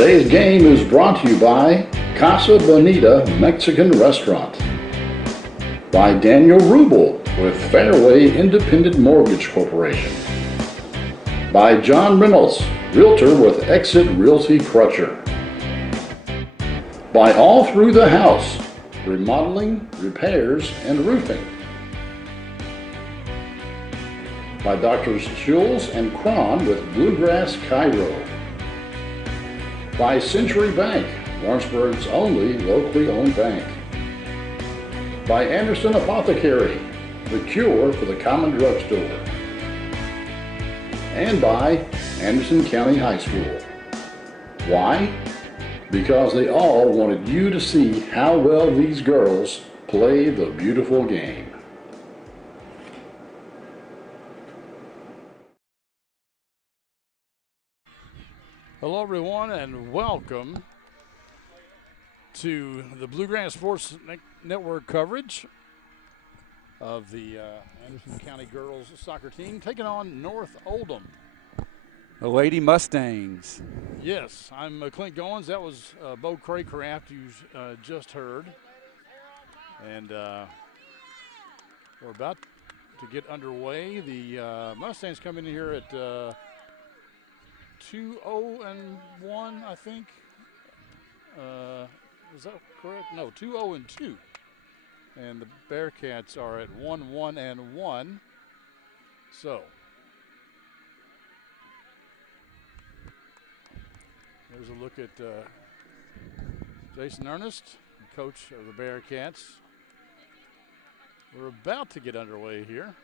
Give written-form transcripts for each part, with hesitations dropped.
Today's game is brought to you by Casa Bonita Mexican Restaurant, by Daniel Rubel with Fairway Independent Mortgage Corporation, by John Reynolds, Realtor with Exit Realty Crutcher, by All Through the House, Remodeling, Repairs, and Roofing, by Drs. Schulz and Cron with Bluegrass Cairo, by Century Bank, Lawrenceburg's only locally owned bank, by Anderson Apothecary, the cure for the common drugstore, and by Anderson County High School. Why? Because they all wanted you to see how well these girls play the beautiful game. Hello everyone and welcome to the Bluegrass Sports Network coverage of the Anderson County girls soccer team taking on North Oldham. The Lady Mustangs. Yes, I'm Clint Goins. That was Bo Craycraft you just heard. And we're about to get underway. The Mustangs come in here at 2-0-1, I think. Is that correct? No, 2-0-2. And the Bearcats are at 1-1-1. So there's a look at Jason Ernest, coach of the Bearcats. We're about to get underway here.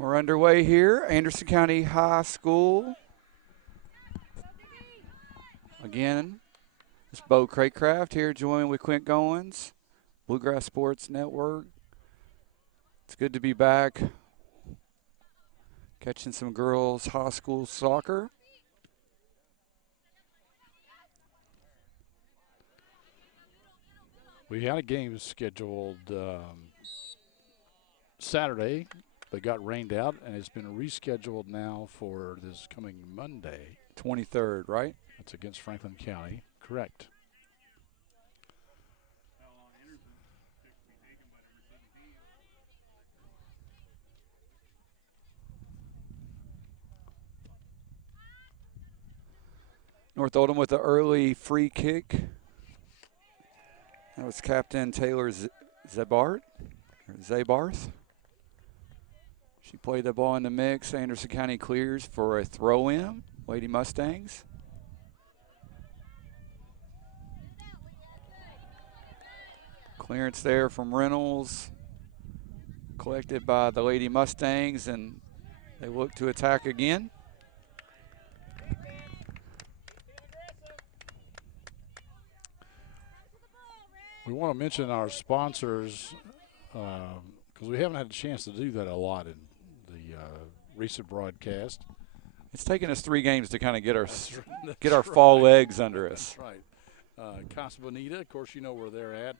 We're underway here, Anderson County High School. Again, it's Bo Craycraft here joined with Clint Goins, Bluegrass Sports Network. It's good to be back, catching some girls' high school soccer. We had a game scheduled Saturday, but got rained out, and it's been rescheduled now for this coming Monday. 23rd, right? That's against Franklin County. Correct. North Oldham with an early free kick. That was Captain Taylor Zabarth. She played the ball in the mix. Anderson County clears for a throw-in. Lady Mustangs. Clearance there from Reynolds. Collected by the Lady Mustangs, and they look to attack again. We want to mention our sponsors because we haven't had a chance to do that a lot in the recent broadcast. It's taken us 3 games to kind of get our fall legs under us. That's right. Casa Bonita, of course, you know where they're at,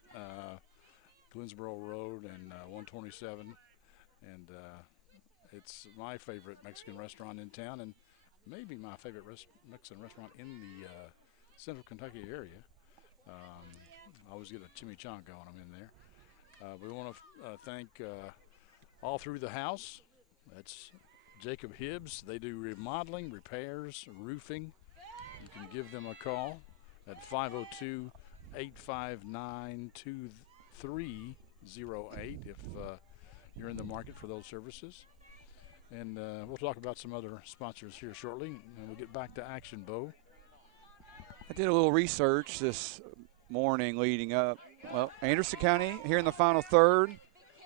Glennsboro Road and 127, and it's my favorite Mexican restaurant in town, and maybe my favorite Mexican restaurant in the Central Kentucky area. I always get a chimichanga when I'm in there. We want to thank All Through the House. That's Jacob Hibbs. They do remodeling, repairs, roofing. You can give them a call at 502-859-2308 if you're in the market for those services. And we'll talk about some other sponsors here shortly, and we'll get back to action, Bo. I did a little research this morning leading up. Well, Anderson County here in the final third,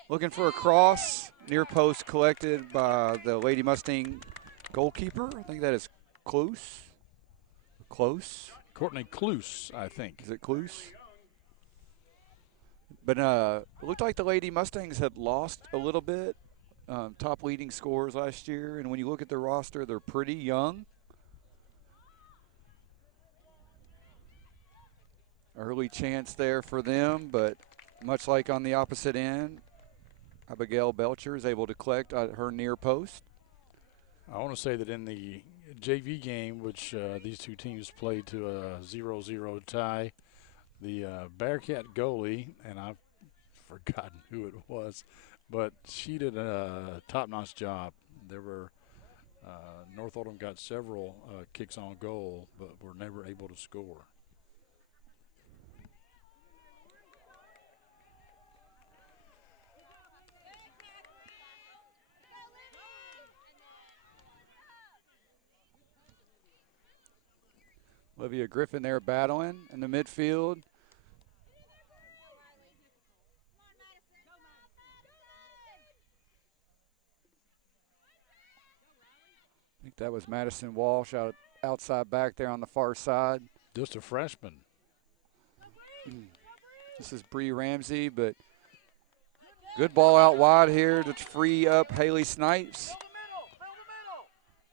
looking for a cross. Near post collected by the Lady Mustang goalkeeper. I think that is Close. Courtney Cluse, I think. Is it Cluse? But it looked like the Lady Mustangs had lost a little bit top leading scorers last year, and when you look at their roster, they're pretty young. Early chance there for them, but much like on the opposite end, Abigail Belcher is able to collect at her near post. I want to say that in the JV game, which these two teams played to a 0-0 tie, the Bearcat goalie, and I've forgotten who it was, but she did a top-notch job. There were North Oldham got several kicks on goal, but were never able to score. Olivia Griffin there battling in the midfield. I think that was Madison Walsh outside back there on the far side. Just a freshman. This is Bree Ramsey, but good ball out wide here to free up Haley Snipes.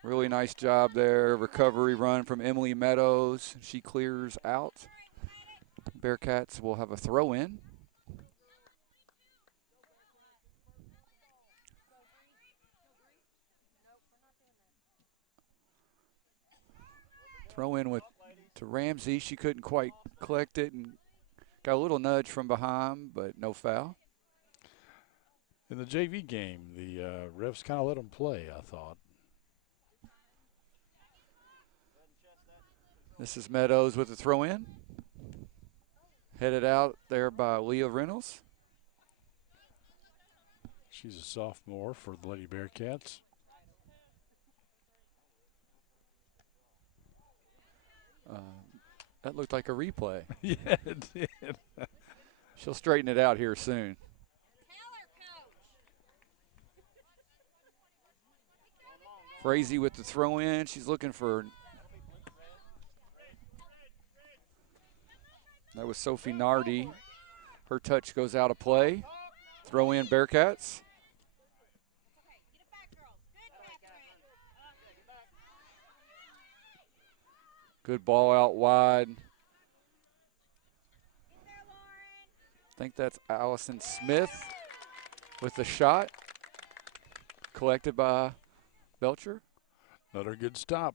Really nice job there. Recovery run from Emily Meadows. She clears out. Bearcats will have a throw in. Throw in to Ramsey. She couldn't quite collect it and got a little nudge from behind, but no foul. In the JV game, the refs kind of let them play, I thought. This is Meadows with the throw in. Headed out there by Leah Reynolds. She's a sophomore for the Lady Bearcats. That looked like a replay. Yeah, it did. She'll straighten it out here soon. Frazee with the throw in. She's looking for. That was Sophie Nardi. Her touch goes out of play. Throw in Bearcats. Good ball out wide. I think that's Allison Smith with the shot. Collected by Belcher. Another good stop.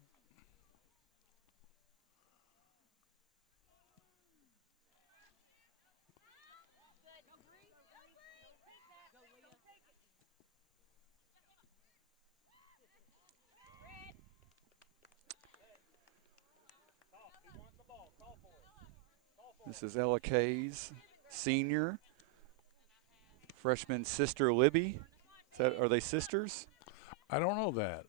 This is Ella Kays, senior. Freshman sister Libby. Are they sisters? I don't know that.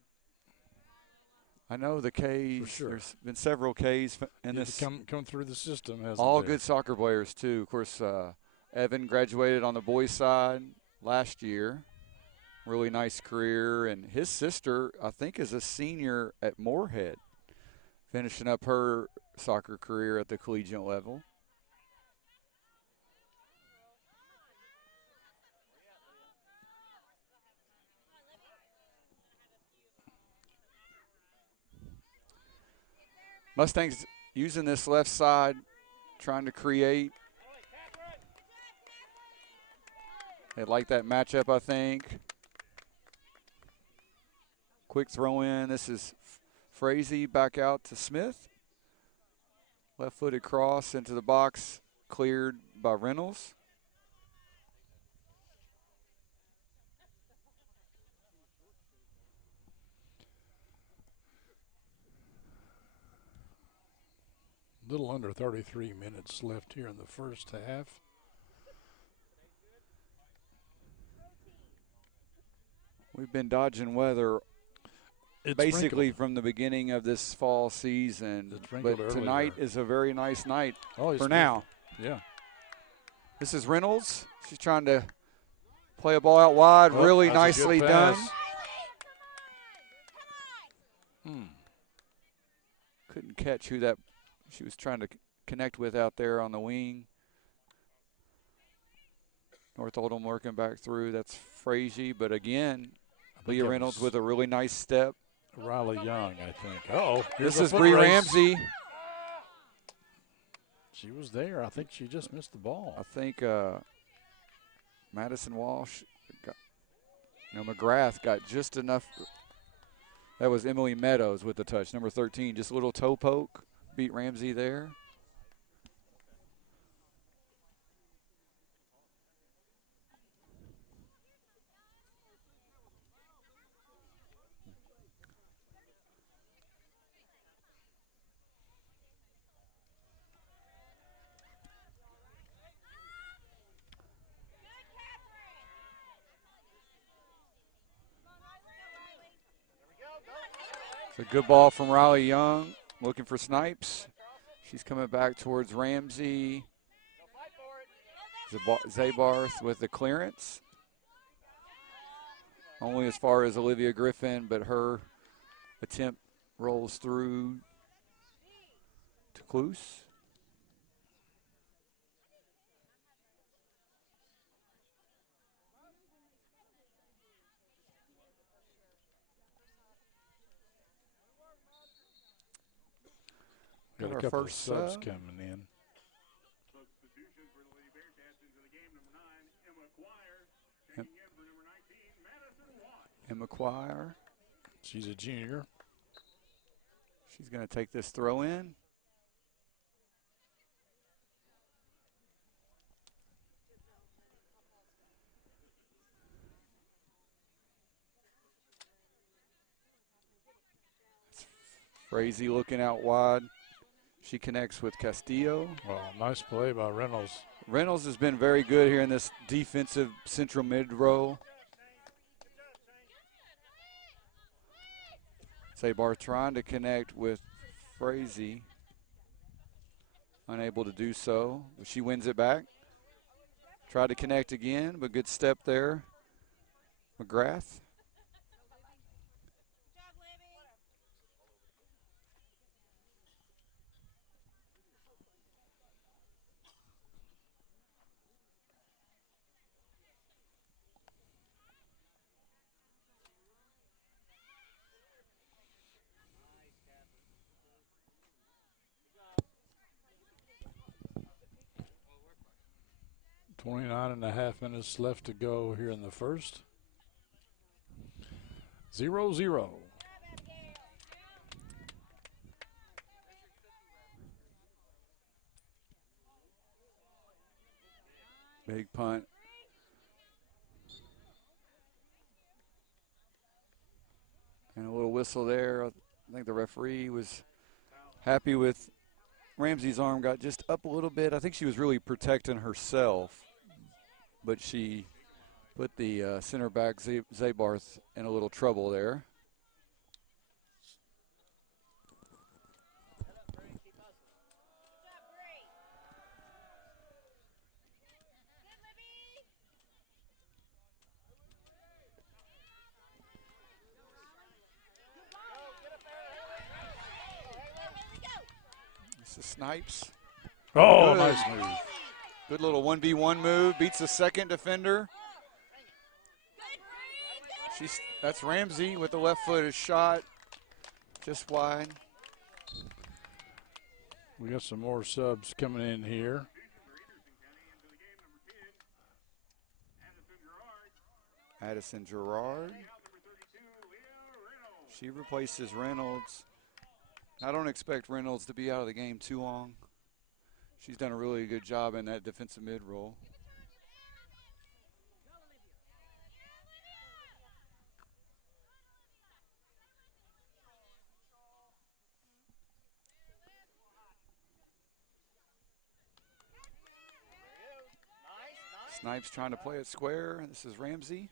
I know the Kays. For sure. There's been several Kays in this. Come through the system, hasn't all there? Good soccer players, too. Of course, Evan graduated on the boys' side last year. Really nice career. And his sister, I think, is a senior at Moorhead, finishing up her soccer career at the collegiate level. Mustangs using this left side, trying to create. They like that matchup, I think. Quick throw in. This is Frazee back out to Smith. Left-footed cross into the box, cleared by Reynolds. Little under 33 minutes left here in the first half. We've been dodging weather basically from the beginning of this fall season. But tonight is a very nice night for now. Yeah. This is Reynolds. She's trying to play a ball out wide. Really nicely done. Couldn't catch who that she was trying to connect with out there on the wing. North Oldham working back through. That's Frazee, but again, I think Leah that Reynolds was with a really nice step. Riley Young, I think. Uh-oh, here's This a is foot Bree race. Ramsey. She was there. I think she just missed the ball. I think Madison Walsh, McGrath got just enough. That was Emily Meadows with the touch, number 13. Just a little toe poke, beat Ramsey there. It's a good ball from Riley Young, looking for Snipes. She's coming back towards Ramsey. Zabarth with the clearance. Only as far as Olivia Griffin, but her attempt rolls through to Kloos. Got a Our couple first of subs sub. coming in. Emma McQuire. She's a junior. She's going to take this throw in. Frazee looking out wide. She connects with Castillo. Well, nice play by Reynolds. Reynolds has been very good here in this defensive central mid row. Zabar trying to connect with Frazee. Unable to do so, but she wins it back. Tried to connect again, but good step there. McGrath. Twenty-nine and a half minutes left to go here in the first. 0-0. Big punt. And a little whistle there. I think the referee was happy with Ramsey's arm, got just up a little bit. I think she was really protecting herself, but she put the center back Zabarth in a little trouble there. This is Snipes. Oh, Good. nice move. Good little 1v1 move. Beats the second defender. That's Ramsey with the left-footed shot. Just wide. We got some more subs coming in here. Addison Gerard. She replaces Reynolds. I don't expect Reynolds to be out of the game too long. She's done a really good job in that defensive mid role. Snipes trying to play it square. This is Ramsey.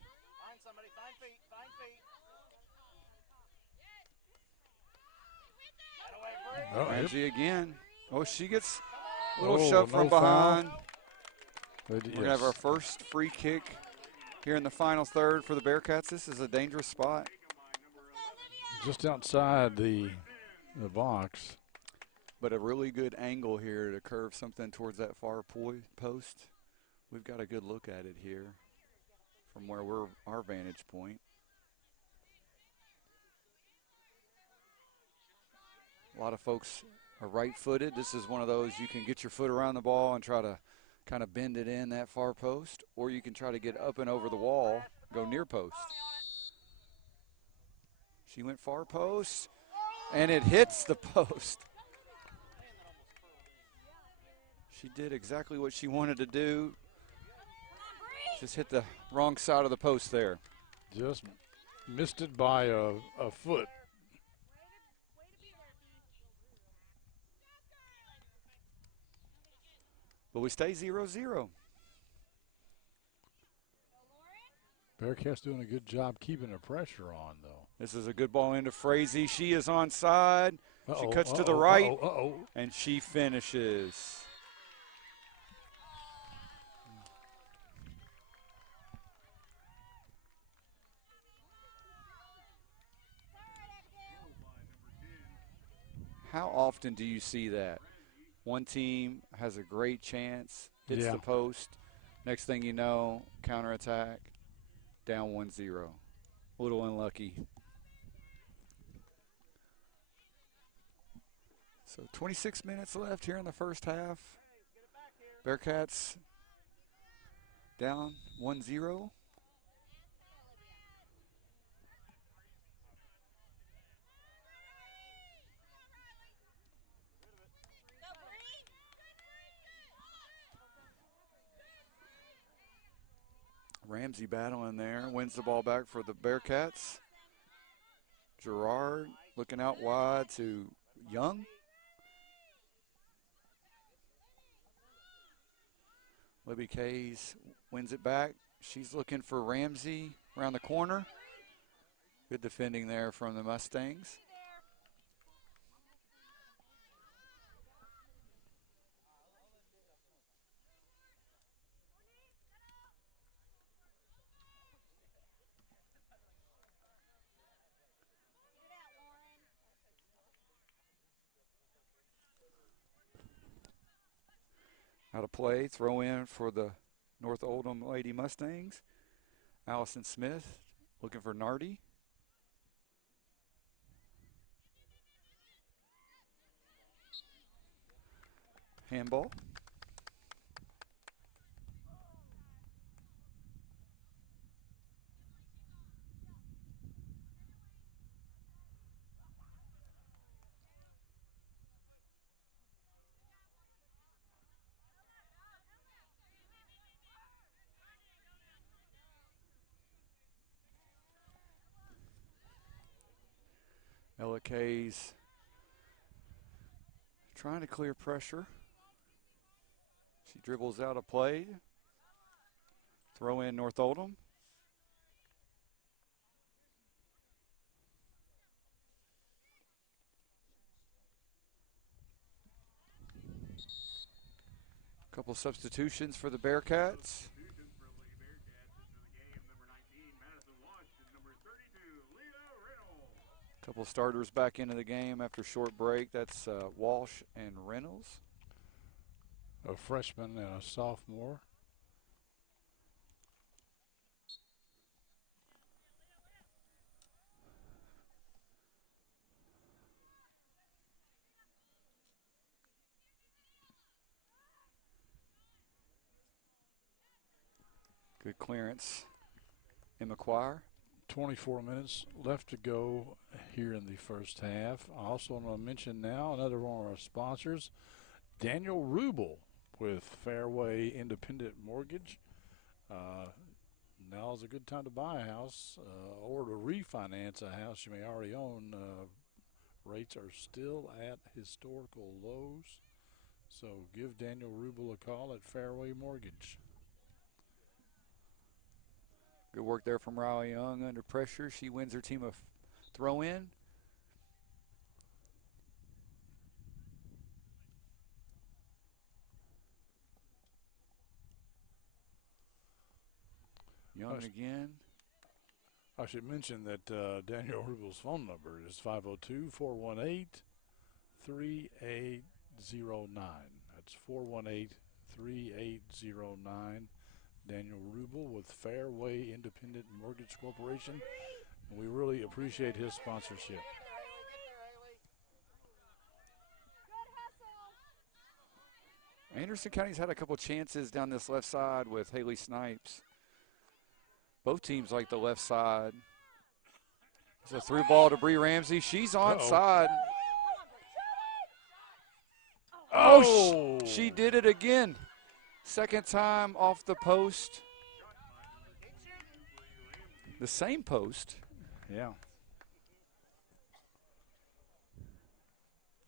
Oh, Ramsey again. Oh, she gets a little Oh, shove from no foul. behind. But We're going to have our first free kick here in the final third for the Bearcats. This is a dangerous spot. just outside the box. But a really good angle here to curve something towards that far post We've got a good look at it here from where we're our vantage point. A lot of folks are right-footed. This is one of those you can get your foot around the ball and try to kind of bend it in that far post, or you can try to get up and over the wall, go near post. She went far post, and it hits the post. She did exactly what she wanted to do. Just hit the wrong side of the post there. Just missed it by a foot. But we stay 0-0. Bearcats doing a good job keeping the pressure on, though. This is a good ball into Frazee. She is onside. She cuts to the right, and she finishes. How often do you see that? One team has a great chance, hits the post. Next thing you know, counterattack, down 1-0. A little unlucky. So 26 minutes left here in the first half. Bearcats down 1-0. Ramsey battling there, wins the ball back for the Bearcats. Gerard looking out wide to Young. Libby Kays wins it back. She's looking for Ramsey around the corner. Good defending there from the Mustangs. Out of play, throw in for the North Oldham Lady Mustangs. Allison Smith looking for Nardi. Handball. Ella Kays trying to clear pressure. She dribbles out of play. Throw in North Oldham. Couple substitutions for the Bearcats. Couple starters back into the game after short break. That's Walsh and Reynolds. A freshman and a sophomore. Good clearance in McQuire. 24 minutes left to go here in the first half. I also want to mention now another one of our sponsors, Daniel Rubel with Fairway Independent Mortgage. Now is a good time to buy a house or to refinance a house you may already own. Rates are still at historical lows, so give Daniel Rubel a call at Fairway Mortgage. Good work there from Riley Young under pressure. She wins her team a throw-in. Young again. I should mention that Daniel Rubel's phone number is 502-418-3809. That's 418-3809. Daniel Rubel with Fairway Independent Mortgage Corporation. And we really appreciate his sponsorship. Anderson County's had a couple chances down this left side with Haley Snipes. Both teams like the left side. It's a through ball to Bree Ramsey. She's onside. Oh, she did it again. Second time off the post. The same post. Yeah.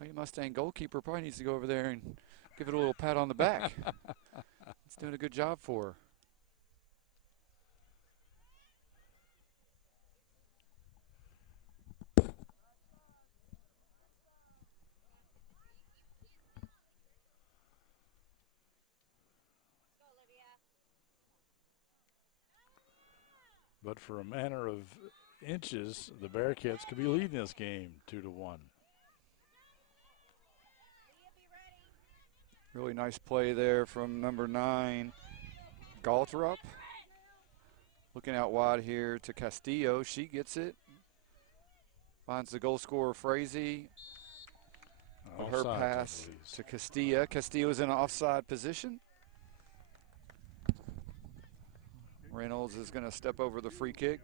Lady Mustang goalkeeper probably needs to go over there and give it a little pat on the back. It's doing a good job for her. But for a matter of inches, the Bearcats could be leading this game 2-1. Really nice play there from number 9, Galtrup. Looking out wide here to Castillo. She gets it. Finds the goal scorer, Frazee. Her pass to Castillo. Castillo's in an offside position. Reynolds is going to step over the free kick.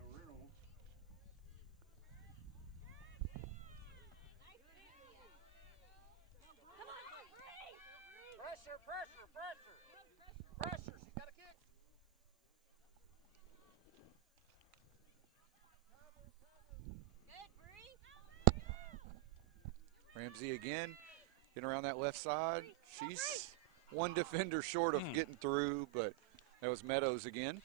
Pressure. She's got a kick. Ramsey again, getting around that left side. She's one defender short of getting through, but that was Meadows again.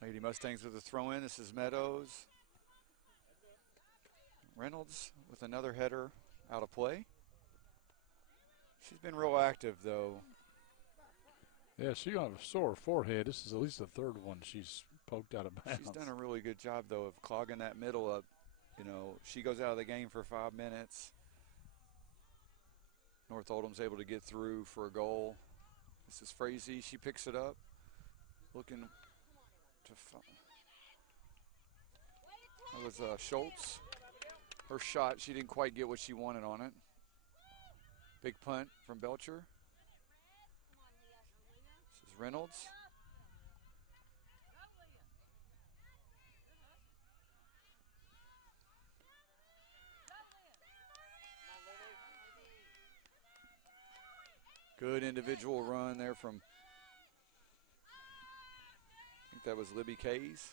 Lady Mustangs with a throw in. This is Meadows. Reynolds with another header out of play. She's been real active, though. Yeah, she's got a sore forehead. This is at least the third one she's poked out of bounds. She's done a really good job, though, of clogging that middle up. You know, she goes out of the game for 5 minutes. North Oldham's able to get through for a goal. This is Frazee. She picks it up. Looking to that was Schultz. Her shot, she didn't quite get what she wanted on it. Big punt from Belcher. This is Reynolds. Good individual run there from, I think that was Libby Kays.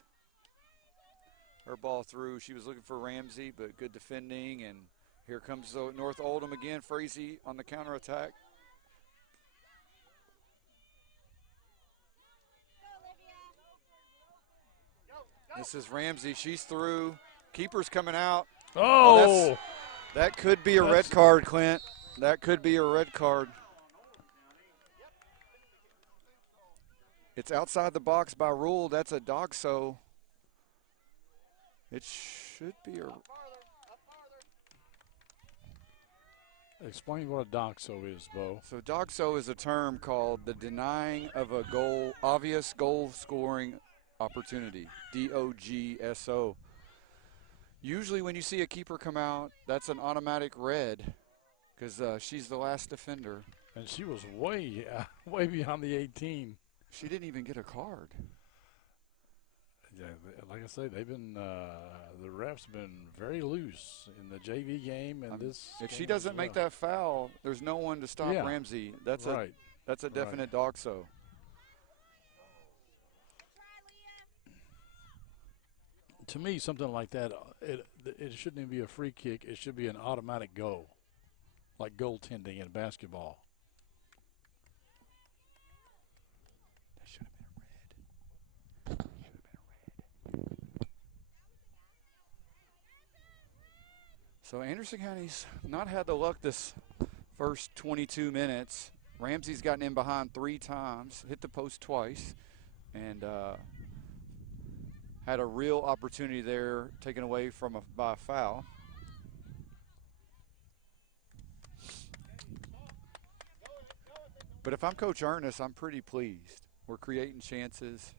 Her ball through. She was looking for Ramsey, but good defending. And here comes North Oldham again. Frazee on the counterattack. This is Ramsey. She's through. Keeper's coming out. Oh! That could be a red card, Clint. That could be a red card. It's outside the box by rule. That's a dog, so it should be a. Explain what a doxo is, Bo. So doxo is a term called the denying of a obvious goal scoring opportunity. DOGSO. Usually when you see a keeper come out, that's an automatic red because she's the last defender. And she was way beyond the 18. She didn't even get a card. Yeah, like I say, they've been the refs been very loose in the JV game and this. If she doesn't make that foul, there's no one to stop Ramsey. That's right. That's a definite doxo. To me, something like that, it shouldn't even be a free kick. It should be an automatic goal, like goaltending in basketball. That should have been a red. So Anderson County's not had the luck this first 22 minutes. Ramsey's gotten in behind 3 times, hit the post twice, and had a real opportunity there taken away from by a foul. But if I'm Coach Ernest, I'm pretty pleased. We're creating chances.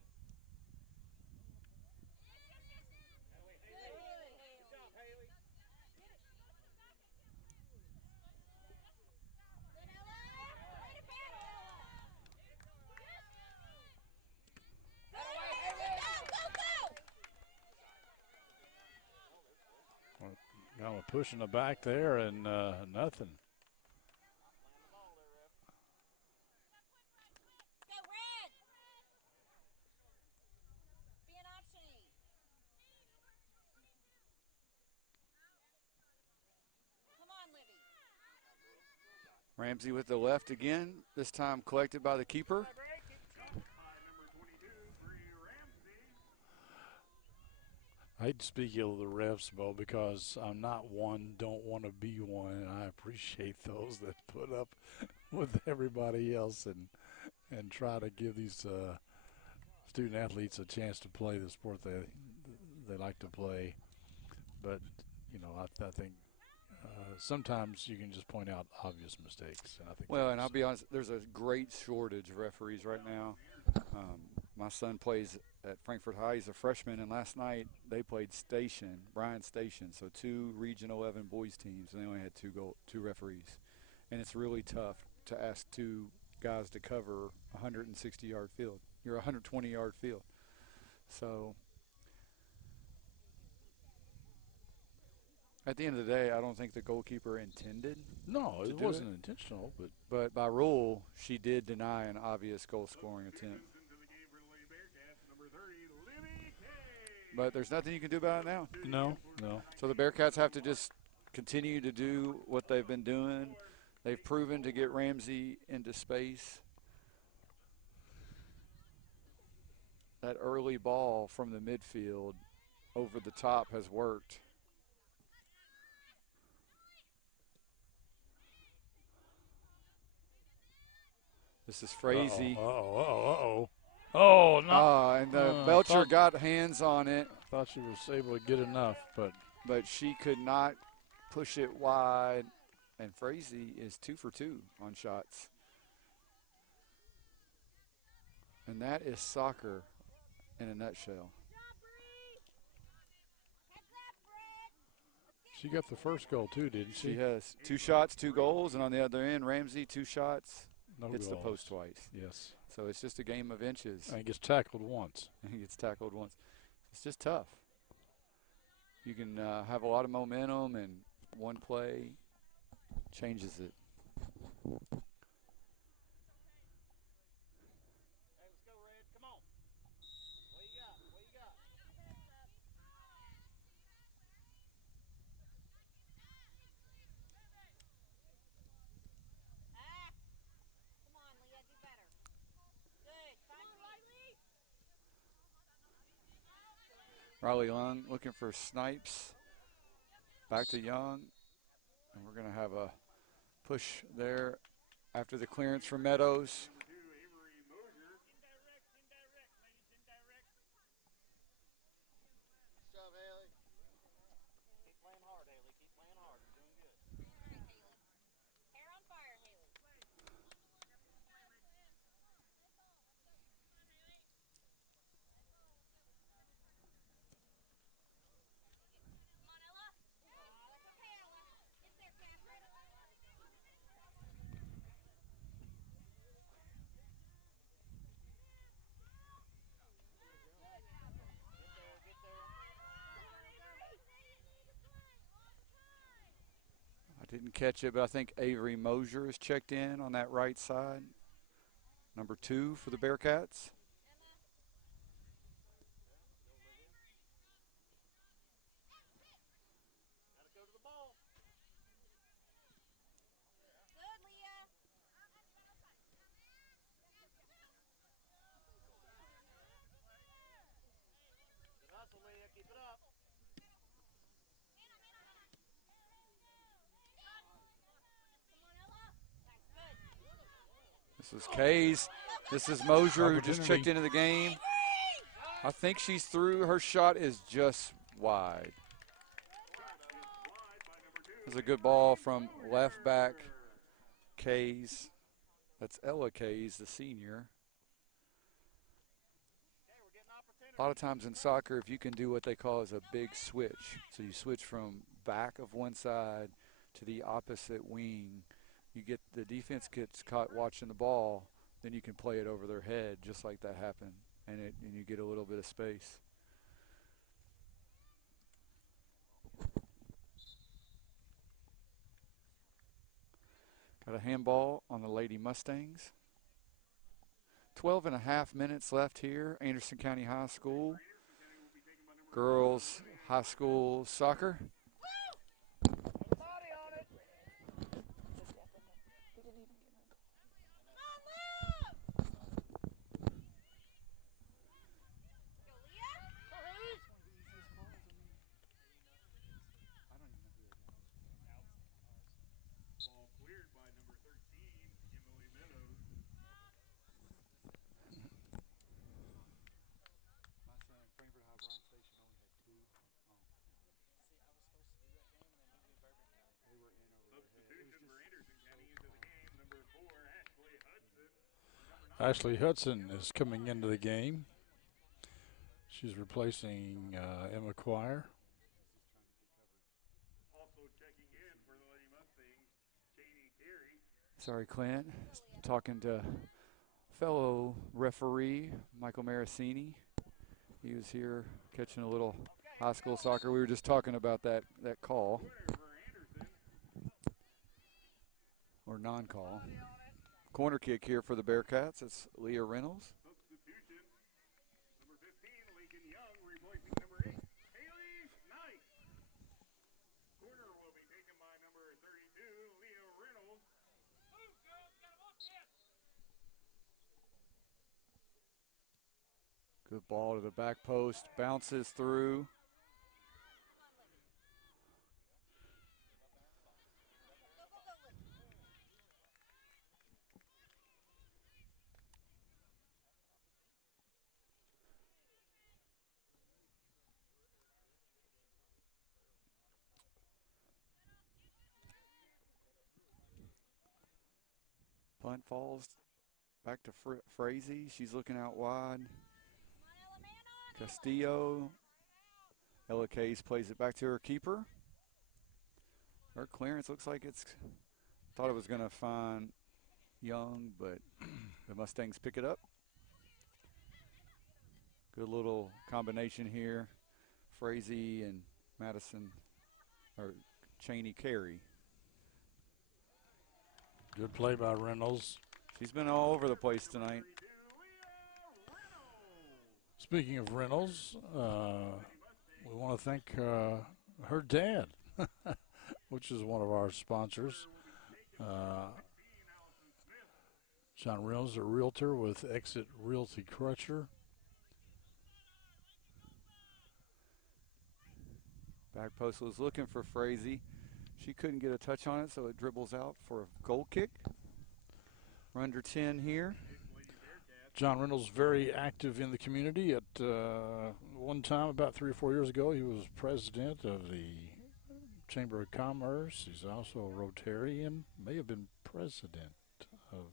Kind of pushing the back there and nothing. Ramsey with the left again, this time collected by the keeper. I hate to speak ill of the refs, Bo, because I'm not one, don't want to be one, and I appreciate those that put up with everybody else and try to give these student athletes a chance to play the sport they like to play. But, you know, I think sometimes you can just point out obvious mistakes. And I think well, and I'll be honest, there's a great shortage of referees right now. My son plays at Frankfort High. He's a freshman, and last night they played Bryan Station, so 2 Region 11 boys teams, and they only had 2 referees. And it's really tough to ask 2 guys to cover a 160-yard field. You're a 120-yard field. So at the end of the day, I don't think the goalkeeper intended. No, it wasn't intentional. But by rule, she did deny an obvious goal-scoring attempt. But there's nothing you can do about it now. No. So the Bearcats have to just continue to do what they've been doing. They've proven to get Ramsey into space. That early ball from the midfield over the top has worked. This is Frazee. Oh, no. And Belcher got hands on it. Thought she was able to get enough, but she could not push it wide. And Frazee is 2 for 2 on shots. And that is soccer in a nutshell. She got the first goal too, didn't she? She has 2 shots, 2 goals, and on the other end, Ramsey 2 shots, hits goals. The post twice. Yes. So it's just a game of inches. And he gets tackled once. It's just tough. You can have a lot of momentum, and one play changes it. Riley Young looking for Snipes. Back to Young. And we're going to have a push there after the clearance from Meadows. Didn't catch it, but I think Avery Mosier is checked in on that right side. Number 2 for the Bearcats. This is Kays. This is Mosier, who just Opportunity. checked into the game. I think she's through. Her shot is just wide. It's a good ball from left back Kays. That's Ella Kays, the senior. A lot of times in soccer, if you can do what they call as a big switch, so you switch from back of one side to the opposite wing, you get the defense gets caught watching the ball, then you can play it over their head just like that happened, and you get a little bit of space. Got a handball on the Lady Mustangs. 12 and a half minutes left here, Anderson County High School. Girls high school soccer. Ashley Hudson is coming into the game. She's replacing Emma Quire. Sorry, Clint. Talking to fellow referee Michael Marasini. He was here catching a little high school soccer. We were just talking about that call. Or non-call. Corner kick here for the Bearcats. It's Leah Reynolds. Good ball to the back post. Bounces through. Punt falls back to Frazee. She's looking out wide. Castillo. Ella Case plays it back to her keeper. Her clearance looks like it's, thought it was going to find Young, but the Mustangs pick it up. Good little combination here. Frazee and Madison, or Cheney Carey. Good play by Reynolds. She's been all over the place tonight. Speaking of Reynolds, we want to thank her dad, which is one of our sponsors. John Reynolds, a realtor with Exit Realty Crutcher. Back post was looking for Frazee. She couldn't get a touch on it, so it dribbles out for a goal kick. We're under 10 here. John Reynolds very active in the community. At one time, about 3 or 4 years ago, he was president of the Chamber of Commerce. He's also a Rotarian, may have been president of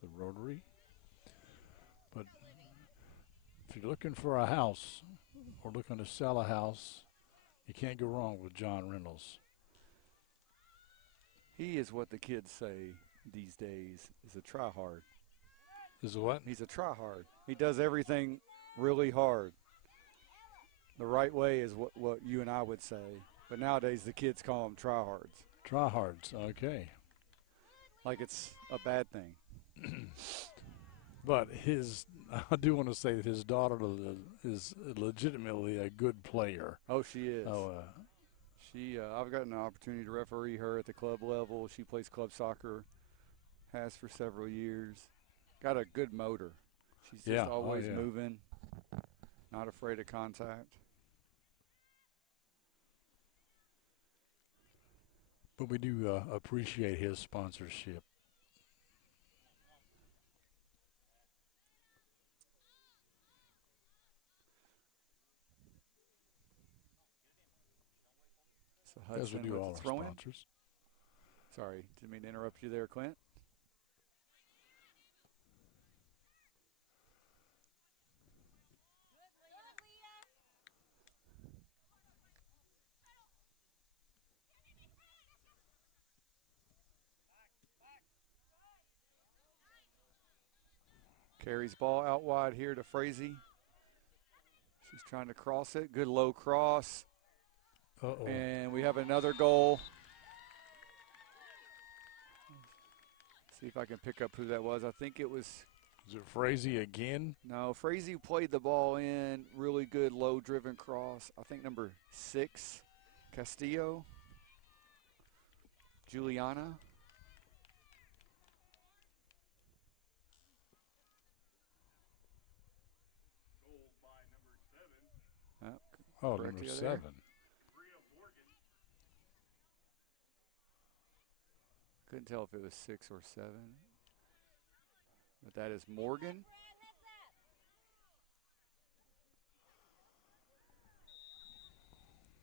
the Rotary. But if you're looking for a house or looking to sell a house, you can't go wrong with John Reynolds. He is what the kids say these days, is a try-hard. Is what? He's a try-hard. He does everything really hard. The right way is what you and I would say. But nowadays the kids call them try-hards. Try-hards, okay. Like it's a bad thing. But I do want to say that his daughter is legitimately a good player. Oh, she is. Oh, I've gotten an opportunity to referee her at the club level. She plays club soccer, has for several years. Got a good motor. She's just always moving, not afraid of contact. But we do appreciate his sponsorship. So As we Hudson do with all the our throw-in. sponsors. Sorry, didn't mean to interrupt you there, Clint. Carries ball out wide here to Frazee. She's trying to cross it. Good low cross. Uh-oh. And we have another goal. See if I can pick up who that was. I think it was. Is it Frazee again? No, Frazee played the ball in. Really good low driven cross. I think number 6, Castillo. Juliana. Oh, Correct number you 7. there. Couldn't tell if it was 6 or 7. But that is Morgan.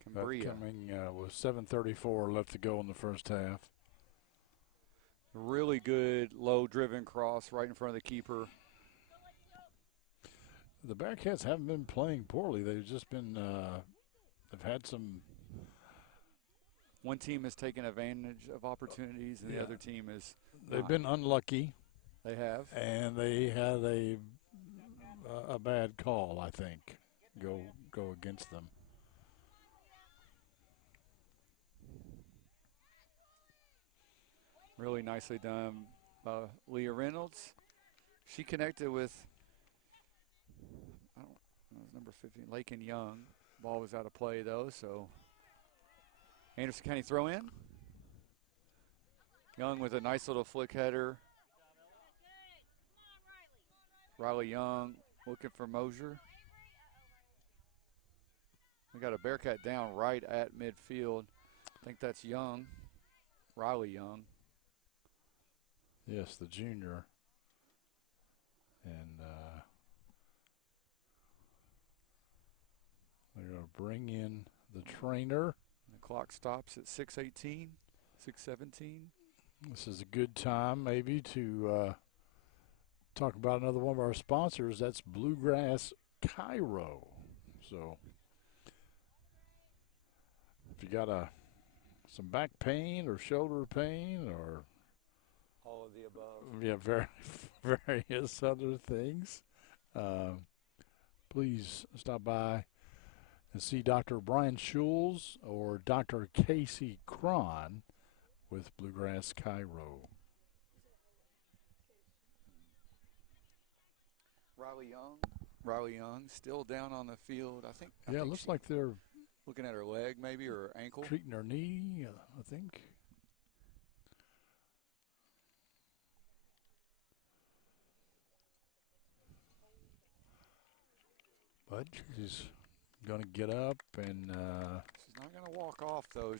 Cambria. Coming with 7:34 left to go in the first half. Really good low driven cross right in front of the keeper. The Bearcats haven't been playing poorly. They've just been, they've had some. One team has taken advantage of opportunities, and the other team is. They've been unlucky. They have. And they had a bad call, I think, go against them. Really nicely done by Leah Reynolds. She connected with, I don't know, it was number 15, Lakin Young. Ball was out of play, though, so Anderson County throw in. Young with a nice little flick header. Riley Young looking for Mosier. We got a Bearcat down right at midfield. I think that's Young, Riley Young. Yes, the junior. And they're going to bring in the trainer. The clock stops at 6:18, 6:17. This is a good time maybe to talk about another one of our sponsors. That's Bluegrass Cairo. So if you got some back pain or shoulder pain or All of the above. yeah, various other things, please stop by and see Dr. Brian Schulz or Dr. Casey Cron with Bluegrass Cairo. Riley Young still down on the field. I think It looks like they're looking at her leg maybe or her ankle. treating her knee, I think. But she's going to get up and She's not going to walk off, though.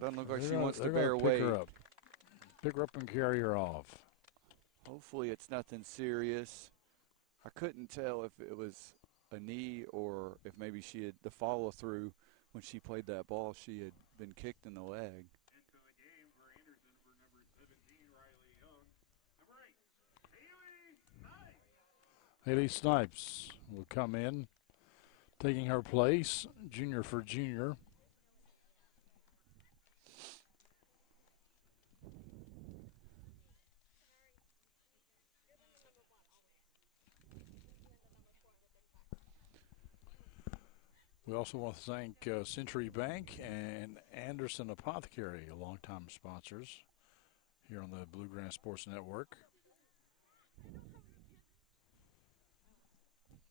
Doesn't look like she they're wants to gonna bear weight. Pick her up and carry her off. Hopefully it's nothing serious. I couldn't tell if it was a knee or if maybe she had the follow through when she played that ball. She had been kicked in the leg. Haley Snipes will come in, taking her place, junior for junior. We also want to thank Century Bank and Anderson Apothecary, longtime sponsors here on the Bluegrass Sports Network.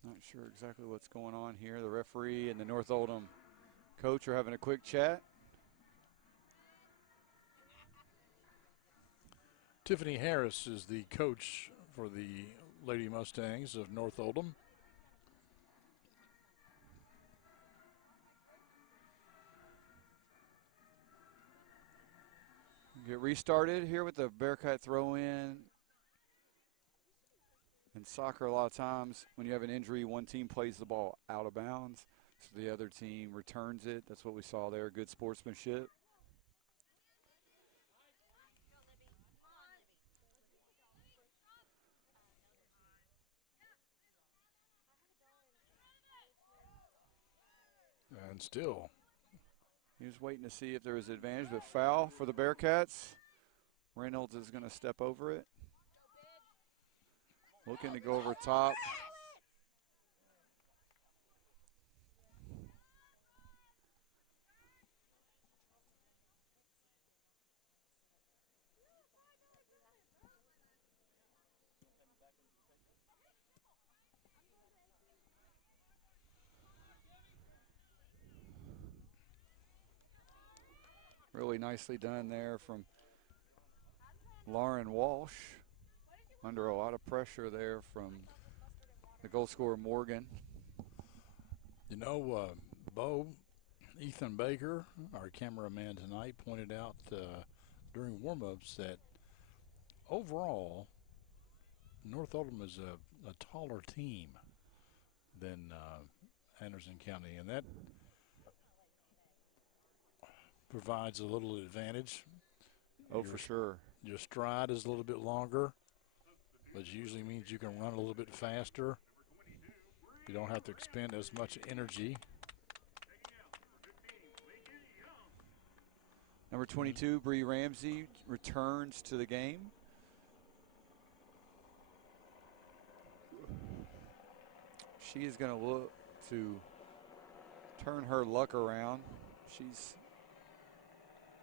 Not sure exactly what's going on here. The referee and the North Oldham coach are having a quick chat. Tiffany Harris is the coach for the Lady Mustangs of North Oldham. Get restarted here with the Bearcat throw in. In soccer, a lot of times when you have an injury, one team plays the ball out of bounds, so the other team returns it. That's what we saw there, good sportsmanship. And still. He was waiting to see if there was advantage, but foul for the Bearcats. Reynolds is going to step over it. Looking to go over top. Really nicely done there from Lauren Walsh. Under a lot of pressure there from the goal scorer Morgan. You know, Bo, Ethan Baker, our cameraman tonight, pointed out during warm-ups that overall, North Oldham is a taller team than Anderson County, and that provides a little advantage. Oh, for sure. Your stride is a little bit longer, which usually means you can run a little bit faster. You don't have to expend as much energy. Number 22, Bree Ramsey, returns to the game. She is going to look to turn her luck around.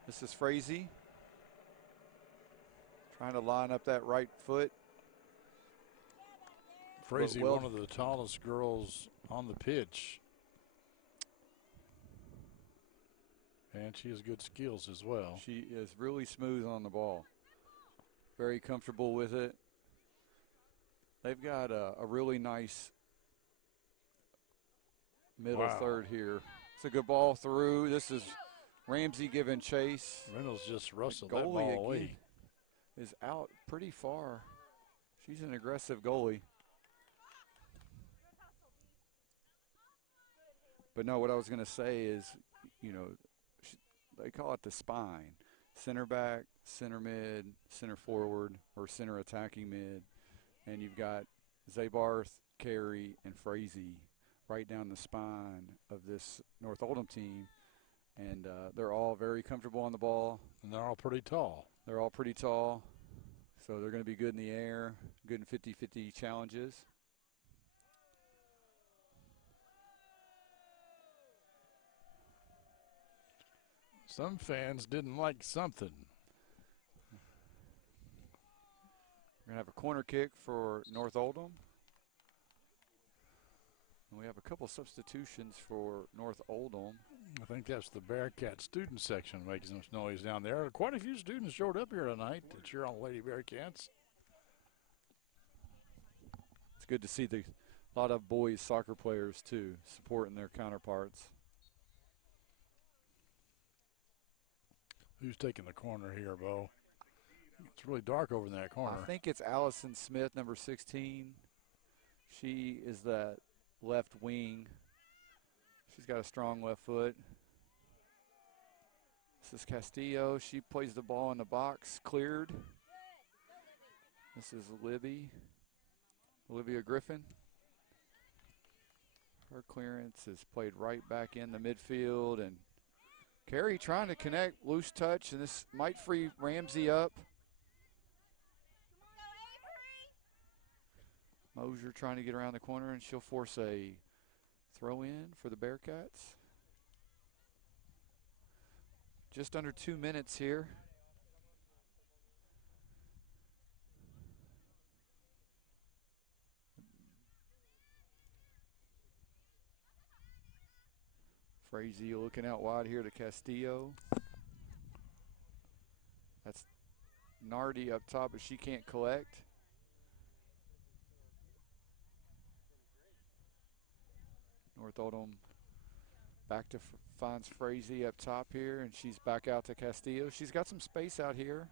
This is Frazee. Trying to line up that right foot. Frazee, one of the tallest girls on the pitch. And she has good skills as well. She is really smooth on the ball. Very comfortable with it. They've got a really nice middle third here. It's a good ball through. This is Ramsey giving chase. Reynolds just wrestled that ball away. Is out pretty far. She's an aggressive goalie. But no, what I was going to say is, you know, they call it the spine. Center back, center mid, center forward, or center attacking mid. And you've got Zabarth, Carey, and Frazee right down the spine of this North Oldham team. And they're all very comfortable on the ball. And they're all pretty tall. They're all pretty tall. So they're going to be good in the air, good in 50-50 challenges. Some fans didn't like something. We're going to have a corner kick for North Oldham. And we have a couple substitutions for North Oldham. I think that's the Bearcat student section making some noise down there. Quite a few students showed up here tonight to cheer on Lady Bearcats. It's good to see a lot of boys soccer players, too, supporting their counterparts. Who's taking the corner here, Bo? It's really dark over in that corner. I think it's Allison Smith, number 16. She is that left wing. She's got a strong left foot. This is Castillo. She plays the ball in the box, cleared. This is Olivia Griffin. Her clearance is played right back in the midfield, and Carey trying to connect, loose touch, and this might free Ramsey up. Mosier trying to get around the corner, and she'll force a throw in for the Bearcats. Just under 2 minutes here. Frazee looking out wide here to Castillo. That's Nardi up top, but she can't collect. North Oldham back to finds Frazee up top here, and she's back out to Castillo. She's got some space out here.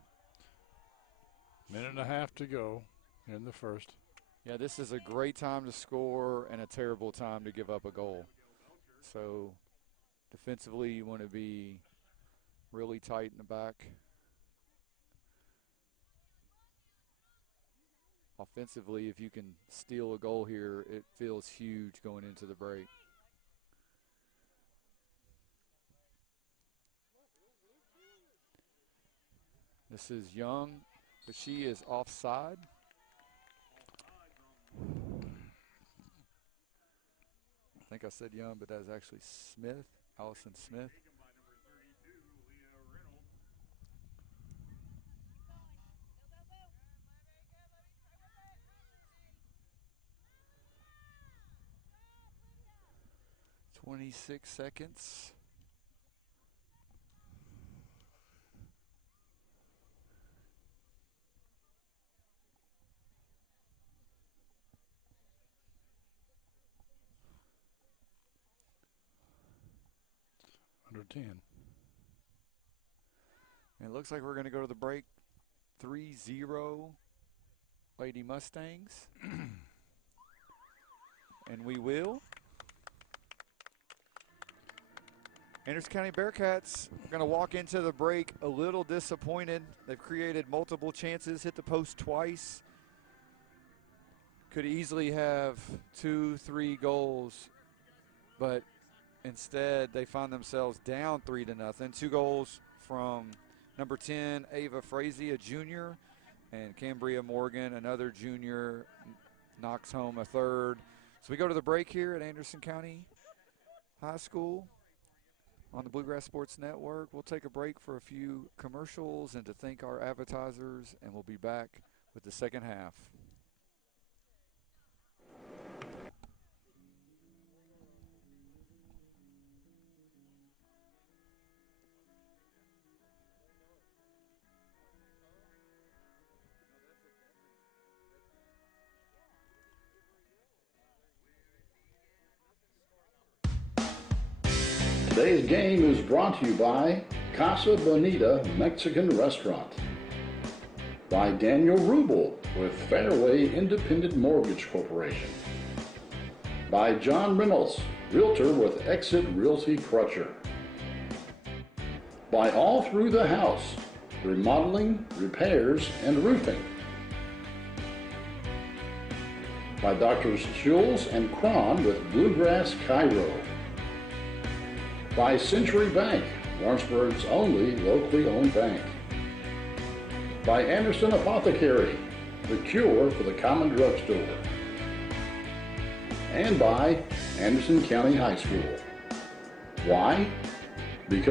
Minute and a half to go in the first. Yeah, this is a great time to score and a terrible time to give up a goal. So defensively, you want to be really tight in the back. Offensively, if you can steal a goal here, it feels huge going into the break. This is Young, but she is offside. I think I said Young, but that is actually Smith, Allison Smith. "26 seconds. Under 10. And it looks like we're going to go to the break 3-0 Lady Mustangs. And we will. Anderson County Bearcats are going to walk into the break a little disappointed. They've created multiple chances, hit the post twice. Could easily have 2-3 goals, but instead they find themselves down 3-0. 2 goals from number 10, Ava Frazee, a junior, and Cambria Morgan, another junior, knocks home a third. So we go to the break here at Anderson County High School on the Bluegrass Sports Network. We'll take a break for a few commercials and to thank our advertisers, and we'll be back with the second half. Today's game is brought to you by Casa Bonita Mexican Restaurant, by Daniel Rubel with Fairway Independent Mortgage Corporation, by John Reynolds, Realtor with Exit Realty Crutcher, by All Through the House, remodeling, repairs, and roofing, by Drs. Schulz and Cron with Bluegrass Cairo, by Century Bank, Lawrenceburg's only locally owned bank, by Anderson Apothecary, the cure for the common drugstore, and by Anderson County High School. Why? Because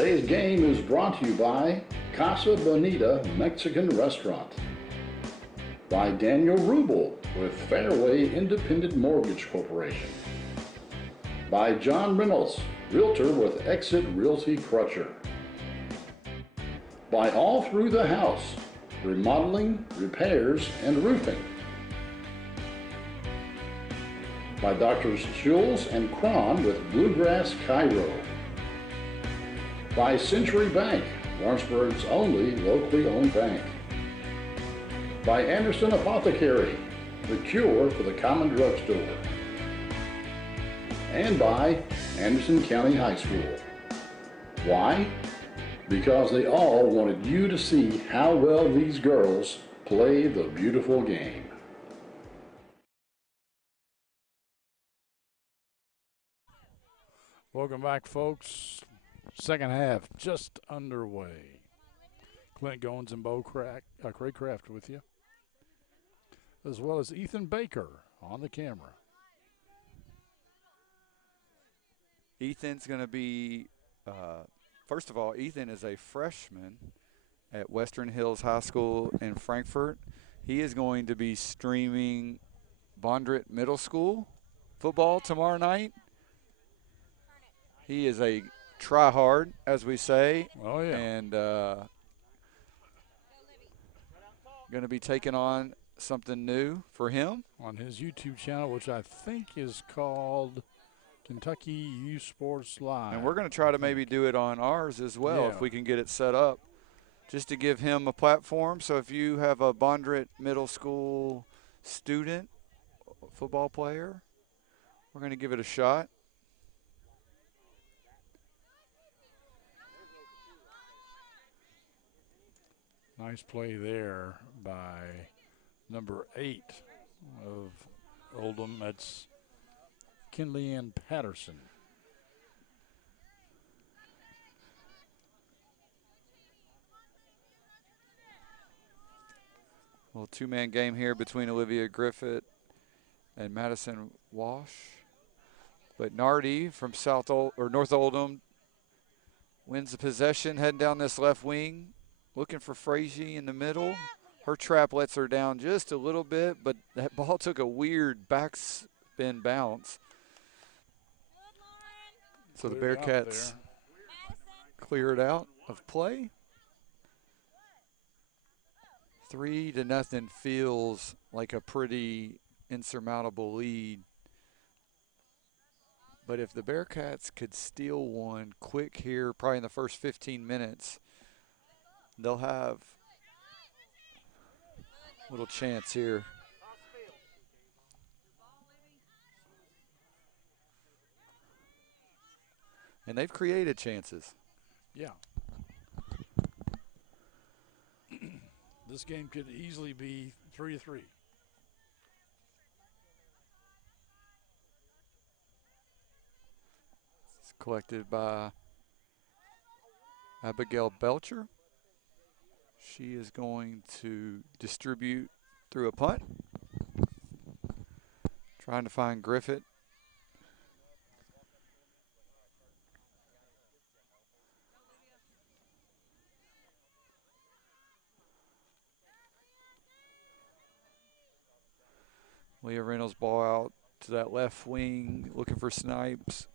Today's game is brought to you by Casa Bonita Mexican Restaurant, by Daniel Rubel with Fairway Independent Mortgage Corporation, by John Reynolds, Realtor with Exit Realty Crutcher, by All Through the House, Remodeling, Repairs, and Roofing, by Drs. Schulz and Cron with Bluegrass Cairo, by Century Bank, Lawrenceburg's only locally owned bank, by Anderson Apothecary, the cure for the common drugstore, and by Anderson County High School. Why? Because they all wanted you to see how well these girls play the beautiful game. Welcome back, folks. Second half just underway. Clint Goins and Craycraft with you, as well as Ethan Baker on the camera. Ethan's going to be, first of all, Ethan is a freshman at Western Hills High School in Frankfort. He is going to be streaming Bondrit Middle School football tomorrow night. He is a try-hard, as we say. Oh, yeah. And going to be taking on something new for him. On his YouTube channel, which I think is called Kentucky U Sports Live. And we're going to try to maybe do it on ours as well, if we can get it set up, just to give him a platform. So if you have a Bondrit Middle School student, football player, we're going to give it a shot. Nice play there by number 8 of Oldham. That's Kinley Ann Patterson. Well, two-man game here between Olivia Griffith and Madison Walsh. But Nardi from North Oldham wins the possession, heading down this left wing, looking for Frazee in the middle. Her trap lets her down just a little bit, but that ball took a weird backspin bounce. So the Bearcats clear it out of play. 3-0 feels like a pretty insurmountable lead. But if the Bearcats could steal one quick here, probably in the first 15 minutes, they'll have a little chance here. And they've created chances. Yeah. This game could easily be 3-3. It's collected by Abigail Belcher. She is going to distribute through a punt. Trying to find Griffith. Leah Reynolds ball out to that left wing, looking for Snipes.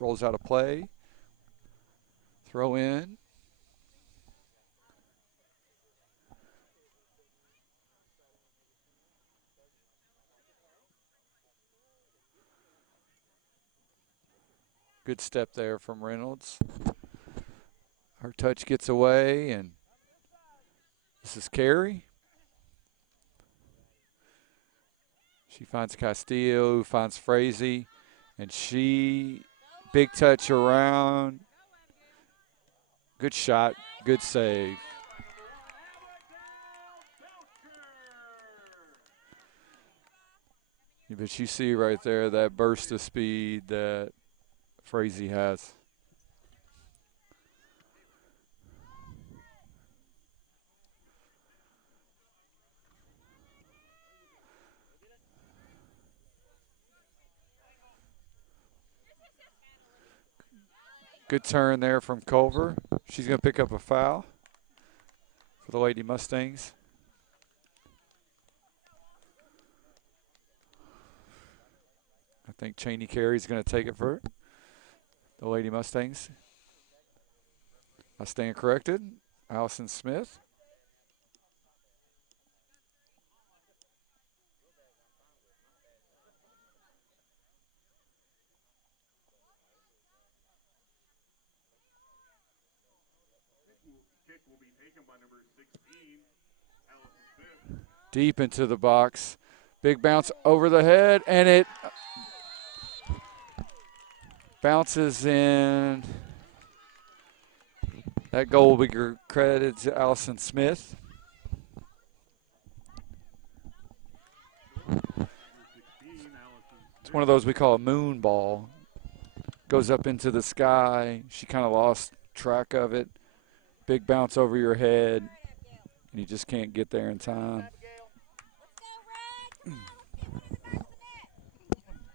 Rolls out a play. Throw in. Good step there from Reynolds. Her touch gets away, and this is Carey. She finds Castillo, who finds Frazee, and she, big touch around. Good shot, good save. But you see right there that burst of speed that Frazee has. Good turn there from Culver. She's going to pick up a foul for the Lady Mustangs. I think Cheney Carey's going to take it for the Lady Mustangs. I stand corrected. Allison Smith. Deep into the box. Big bounce over the head, and it bounces in. That goal will be credited to Allison Smith. It's one of those we call a moon ball. Goes up into the sky. She kind of lost track of it. Big bounce over your head, and you just can't get there in time.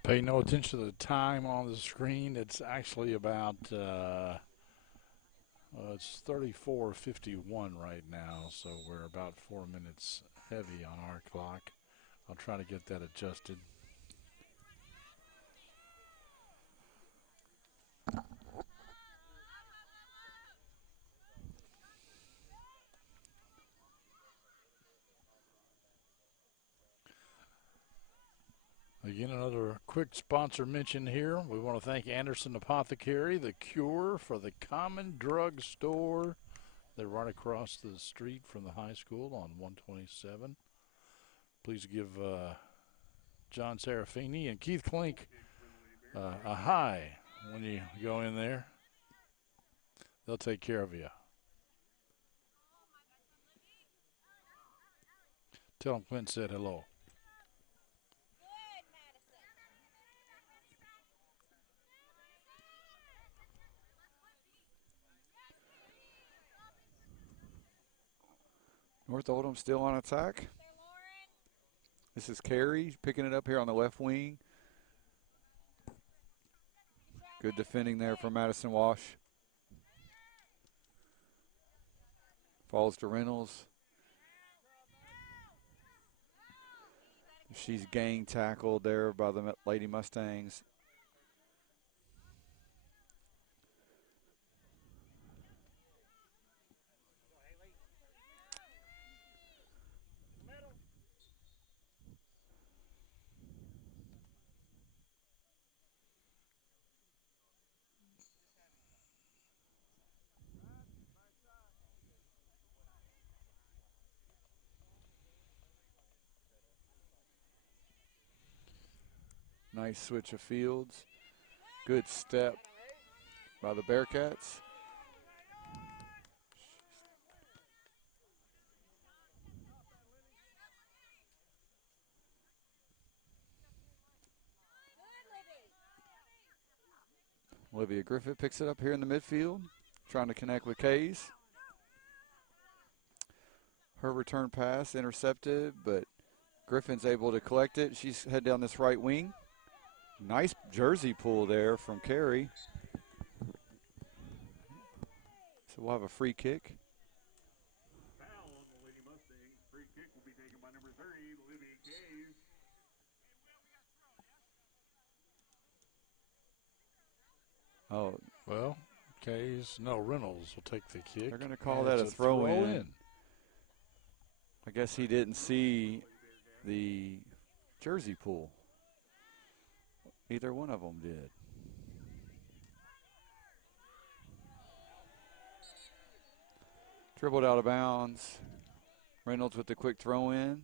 Pay no attention to the time on the screen. It's actually about it's 34:51 right now, so we're about 4 minutes heavy on our clock. I'll try to get that adjusted. Again, another quick sponsor mention here. We want to thank Anderson Apothecary, the cure for the common drug store. They're right across the street from the high school on 127. Please give John Serafini and Keith Klink a hi when you go in there. They'll take care of you. Tell them Clint said hello. North Oldham still on attack. This is Carey picking it up here on the left wing. Good defending there from Madison Wash. Falls to Reynolds. She's gang tackled there by the Lady Mustangs. Nice switch of fields. Good step by the Bearcats. Olivia Griffith picks it up here in the midfield, trying to connect with Kays. Her return pass intercepted, but Griffin's able to collect it. She's head down this right wing. Nice jersey pull there from Carey. So we'll have a free kick. Foul on the Lady Mustangs. Free kick will be taken by number 30, Libby Kays. Oh, well, Reynolds will take the kick. They're going to call that a throw in. I guess he didn't see the jersey pull. Either one of them did. Dribbled out of bounds. Reynolds with the quick throw in.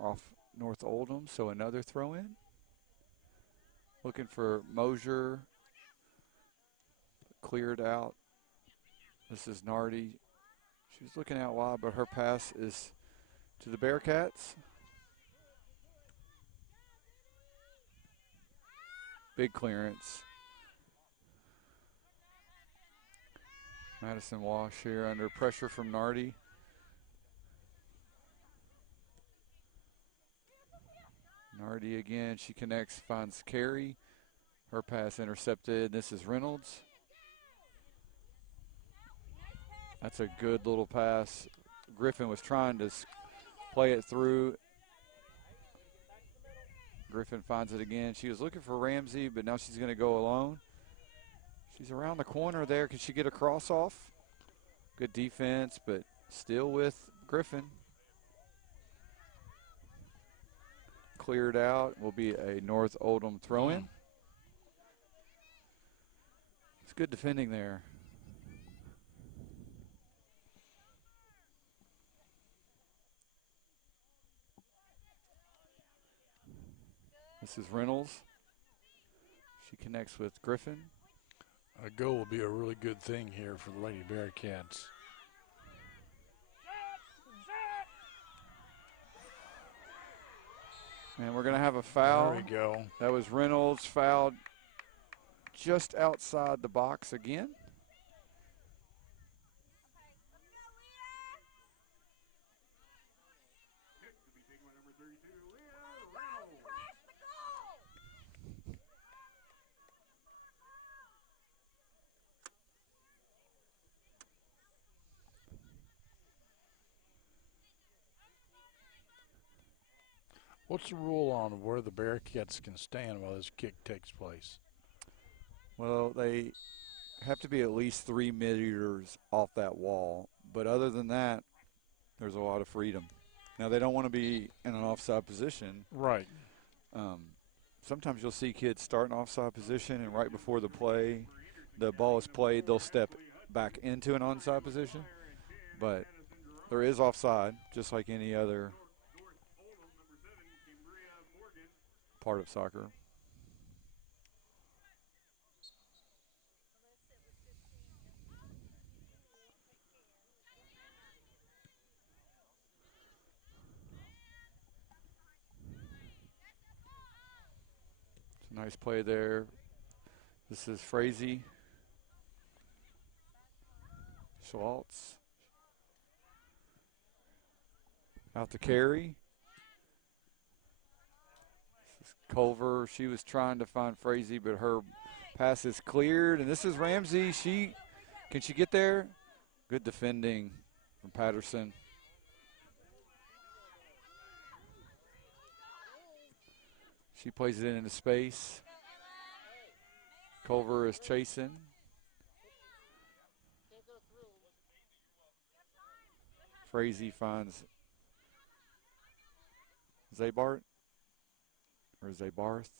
Off North Oldham, so another throw in. Looking for Mosier. Cleared out. This is Nardi. She's looking out wide, but her pass is to the Bearcats. Big clearance. Madison Wash here under pressure from Nardi. Nardi again. She connects, finds Carey. Her pass intercepted. This is Reynolds. That's a good little pass. Griffin was trying to play it through. Griffin finds it again. She was looking for Ramsey, but now she's going to go alone. She's around the corner there. Can she get a cross off? Good defense, but still with Griffin. Cleared out. Will be a North Oldham throw-in. It's good defending there. This is Reynolds. She connects with Griffin. A goal will be a really good thing here for the Lady Bearcats. And we're going to have a foul. There we go. That was Reynolds, fouled just outside the box again. What's the rule on where the Bearcats can stand while this kick takes place? Well, they have to be at least 3 meters off that wall. But other than that, there's a lot of freedom. Now, they don't want to be in an offside position. Right. Sometimes you'll see kids start an offside position, and right before the play, the ball is played, they'll step back into an onside position. But there is offside, just like any other part of soccer. It's a nice play there. This is Frazee. Schwartz. Out to Carey. Culver, she was trying to find Frazee, but her pass is cleared. And this is Ramsey. Can she get there? Good defending from Patterson. She plays it into space. Culver is chasing. Frazee finds Zabart. Or Zabarth.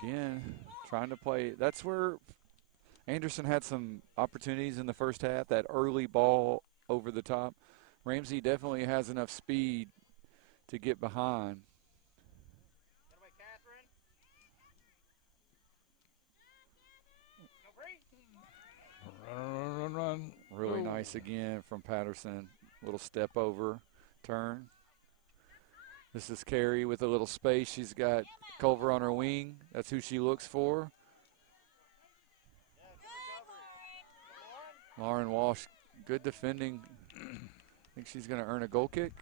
Again, trying to play. That's where Anderson had some opportunities in the first half, that early ball over the top. Ramsey definitely has enough speed to get behind. Run. Really nice again from Patterson. Little step over, turn. This is Carey with a little space. She's got Culver on her wing. That's who she looks for. Lauren Walsh, good defending. I think she's going to earn a goal kick.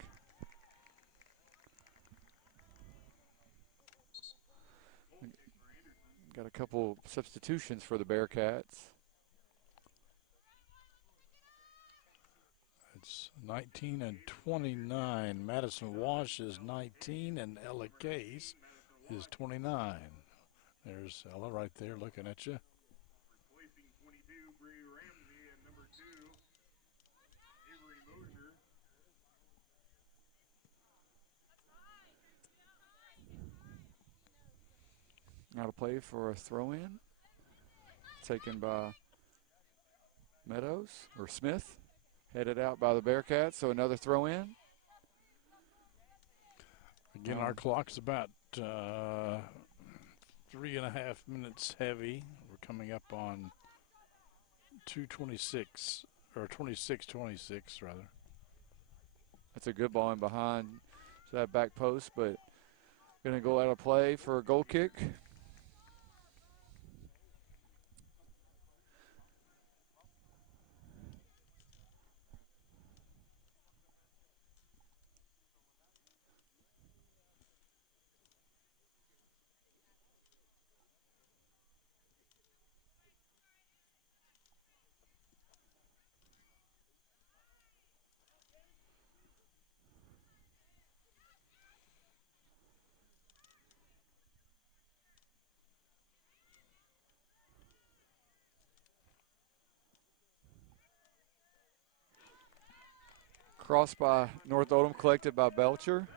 Got a couple substitutions for the Bearcats. It's 19 and 29. Madison Wash is 19, and Ella Case is 29. There's Ella right there looking at you. Replacing 22, Bree Ramsey, and number 2, Avery Mosier. Now to play for a throw-in. Taken by Meadows, or Smith. Headed out by the Bearcats, so another throw-in. Again, our clock's about 3.5 minutes heavy. We're coming up on 2:26, or 26:26 rather. That's a good ball in behind that back post, but going to go out of play for a goal kick. Cross by North Oldham, collected by Belcher.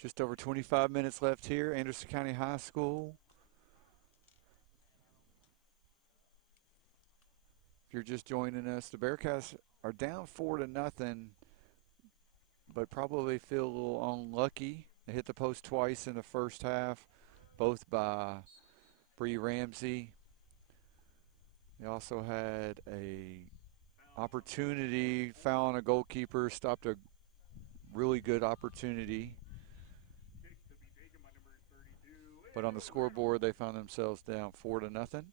Just over 25 minutes left here. Anderson County High School. If you're just joining us, the Bearcats are down 4-0, but probably feel a little unlucky. They hit the post twice in the first half, both by Bree Ramsey. They also had a opportunity, foul on a goalkeeper, stopped a really good opportunity. But on the scoreboard, they found themselves down 4-0.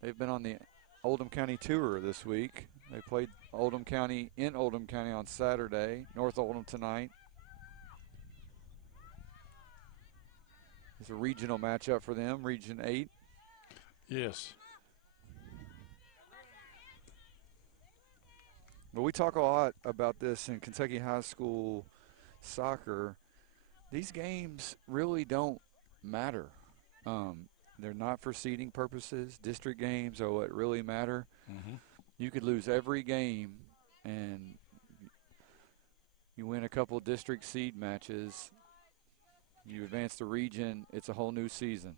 They've been on the Oldham County tour this week. They played Oldham County in Oldham County on Saturday, North Oldham tonight. It's a regional matchup for them, Region 8. Yes. But we talk a lot about this in Kentucky high school soccer. These games really don't matter. They're not for seeding purposes. District games are what really matter. Mm-hmm. You could lose every game and you win a couple district seed matches. You advance the region, it's a whole new season.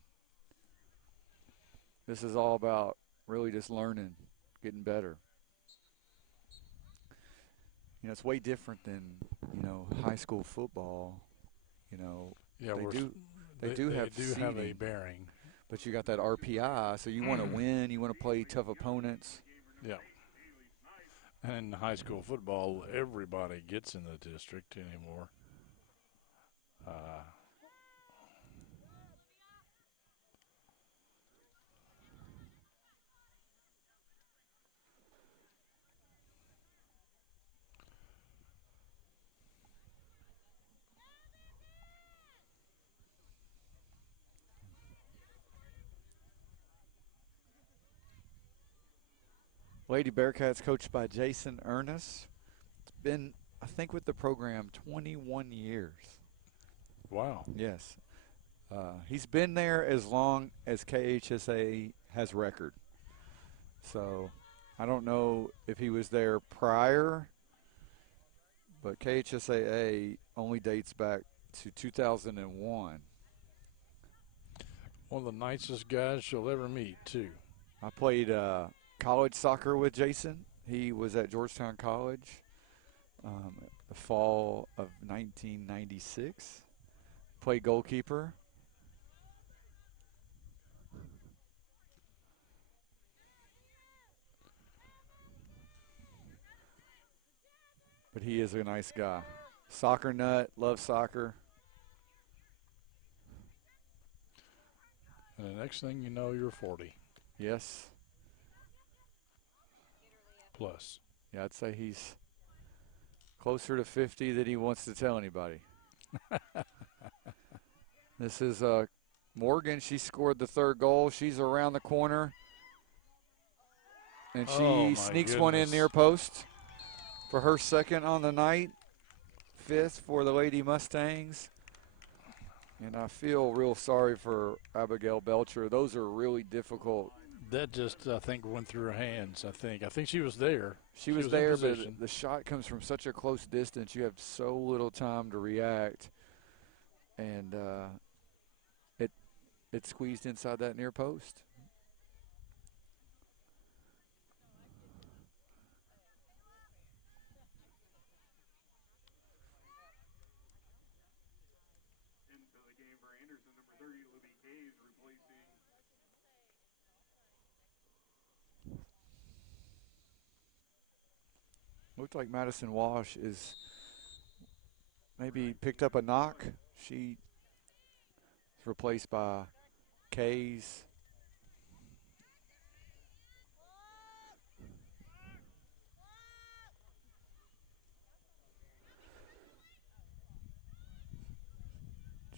This is all about really just learning, getting better. You know, it's way different than, high school football. Yeah, they do have a bearing. But you got that RPI, so you want to win, you want to play tough opponents. Yeah. And in high school football, everybody gets in the district anymore. Lady Bearcats coached by Jason Ernest. It's been, I think, with the program 21 years. Wow. Yes. He's been there as long as KHSA has record. So I don't know if he was there prior, but KHSAA only dates back to 2001. One of the nicest guys you'll ever meet, too. I played college soccer with Jason. He was at Georgetown College the fall of 1996. Played goalkeeper. But he is a nice guy. Soccer nut, loves soccer. And the next thing you know, you're 40. Yes. Plus. Yeah, I'd say he's closer to 50 than he wants to tell anybody. This is Morgan. She scored the third goal. She's around the corner. And she sneaks one in near post for her second on the night. Fifth for the Lady Mustangs. And I feel real sorry for Abigail Belcher. Those are really difficult. That just, I think, went through her hands, I think she was there. She was there, but the shot comes from such a close distance. You have so little time to react. And it squeezed inside that near post. Into the game for Anderson, number 30, Libby Hayes, replacing. Looked like Madison Walsh is maybe picked up a knock. She is replaced by Kays.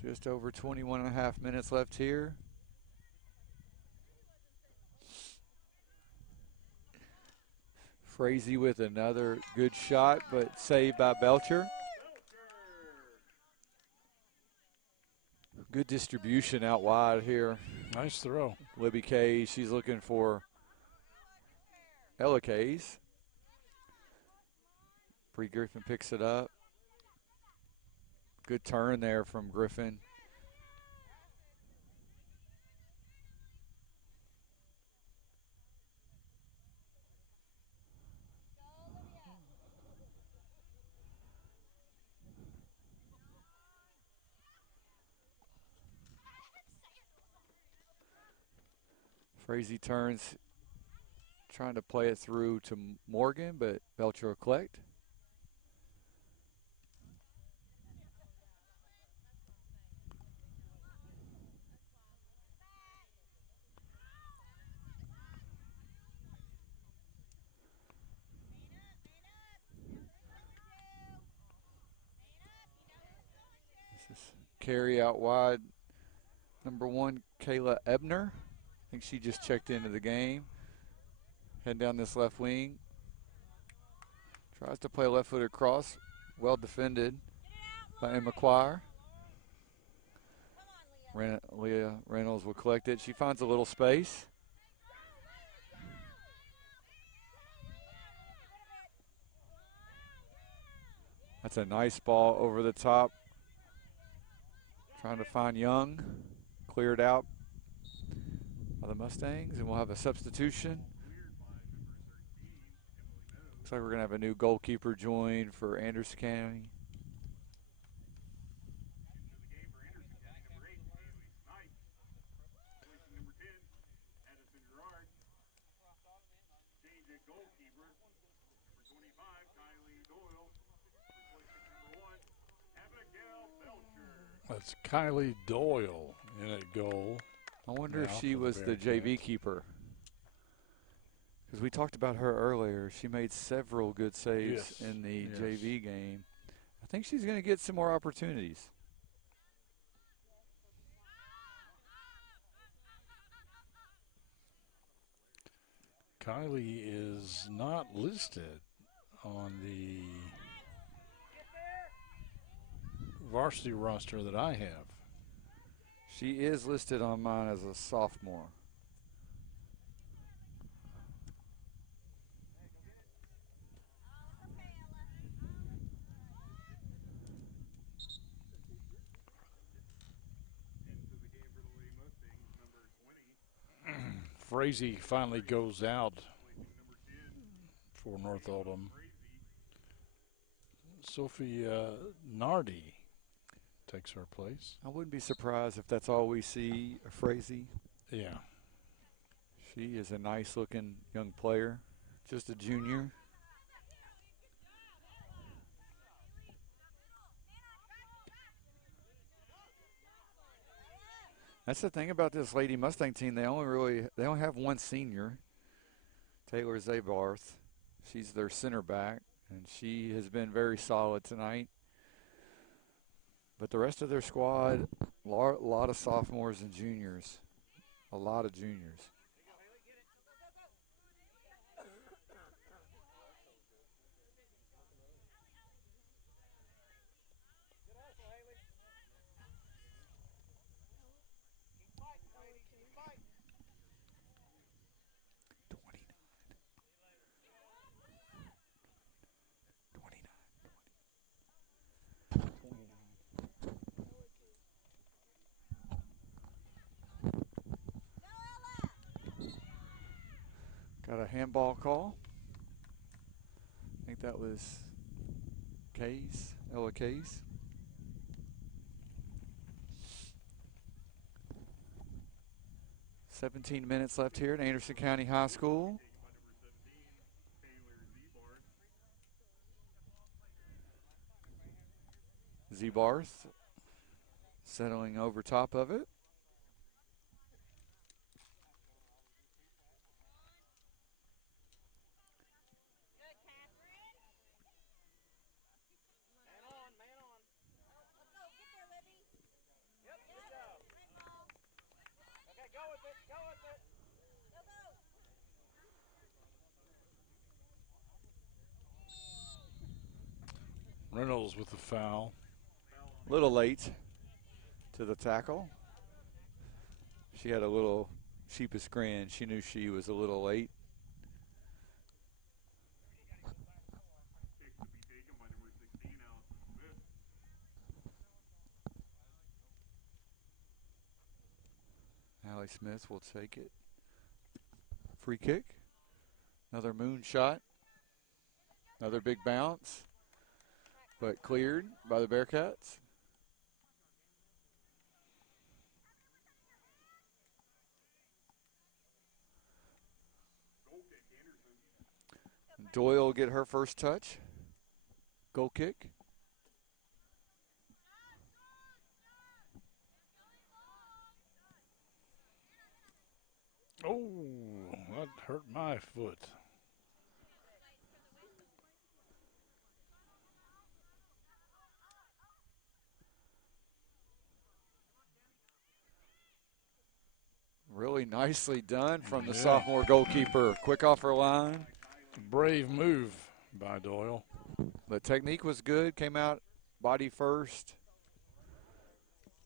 Just over 21 and a half minutes left here. Frazee with another good shot, but saved by Belcher. Good distribution out wide here. Nice throw. Libby Kays, she's looking for Ella Kays. Bree Griffin picks it up. Good turn there from Griffin. Frazee turns, trying to play it through to Morgan, but Belcher will collect. This is carry out wide. Number 1, Kayla Ebner. I think she just checked into the game. Heading down this left wing. Tries to play a left-footed cross. Well defended by Emma Quire. Leah Reynolds will collect it. She finds a little space. That's a nice ball over the top. Trying to find Young. Cleared out by the Mustangs, and we'll have a substitution. Looks like we're going to have a new goalkeeper join for Anderson County. That's Kylie Doyle in at goal. I wonder if she was the JV keeper. Because we talked about her earlier. She made several good saves in the JV game. I think she's going to get some more opportunities. Kylie is not listed on the varsity roster that I have. She is listed on mine as a sophomore. Frazee finally goes out for North Oldham. Sophie Nardi takes her place. I wouldn't be surprised if that's all we see, Frazee. Yeah. She is a nice-looking young player, just a junior. That's the thing about this Lady Mustang team. They only have one senior, Taylor Zabarth. She's their center back, and she has been very solid tonight. But the rest of their squad, a lot of sophomores and juniors, a lot of juniors. Got a handball call. I think that was Kays, Ella Kays. "17 minutes left here at Anderson County High School. Zabarth settling over top of it. Reynolds with the foul. A little late to the tackle. She had a little sheepish grin. She knew she was a little late. Kick to be taken by number 16, Allison Smith. Allie Smith will take it. Free kick. Another moon shot. Another big bounce. But cleared by the Bearcats. Goal kick, Anderson. Doyle will get her first touch. Goal kick. Oh, that hurt my foot. Really nicely done from the Yeah. sophomore goalkeeper. Quick off her line. Brave move by Doyle. The technique was good. Came out body first.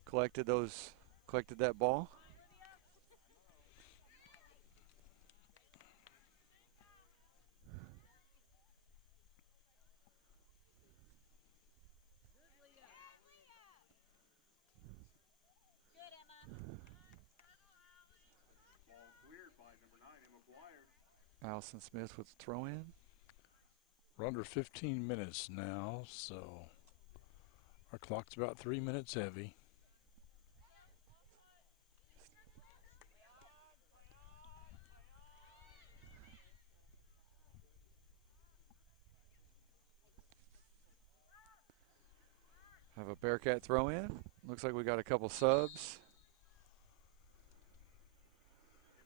Collected that ball. Ball cleared by number 9, Emma Dwyer. Allison Smith with the throw in. We're under 15 minutes now, so our clock's about 3 minutes heavy. Have a Bearcat throw in. Looks like we got a couple subs.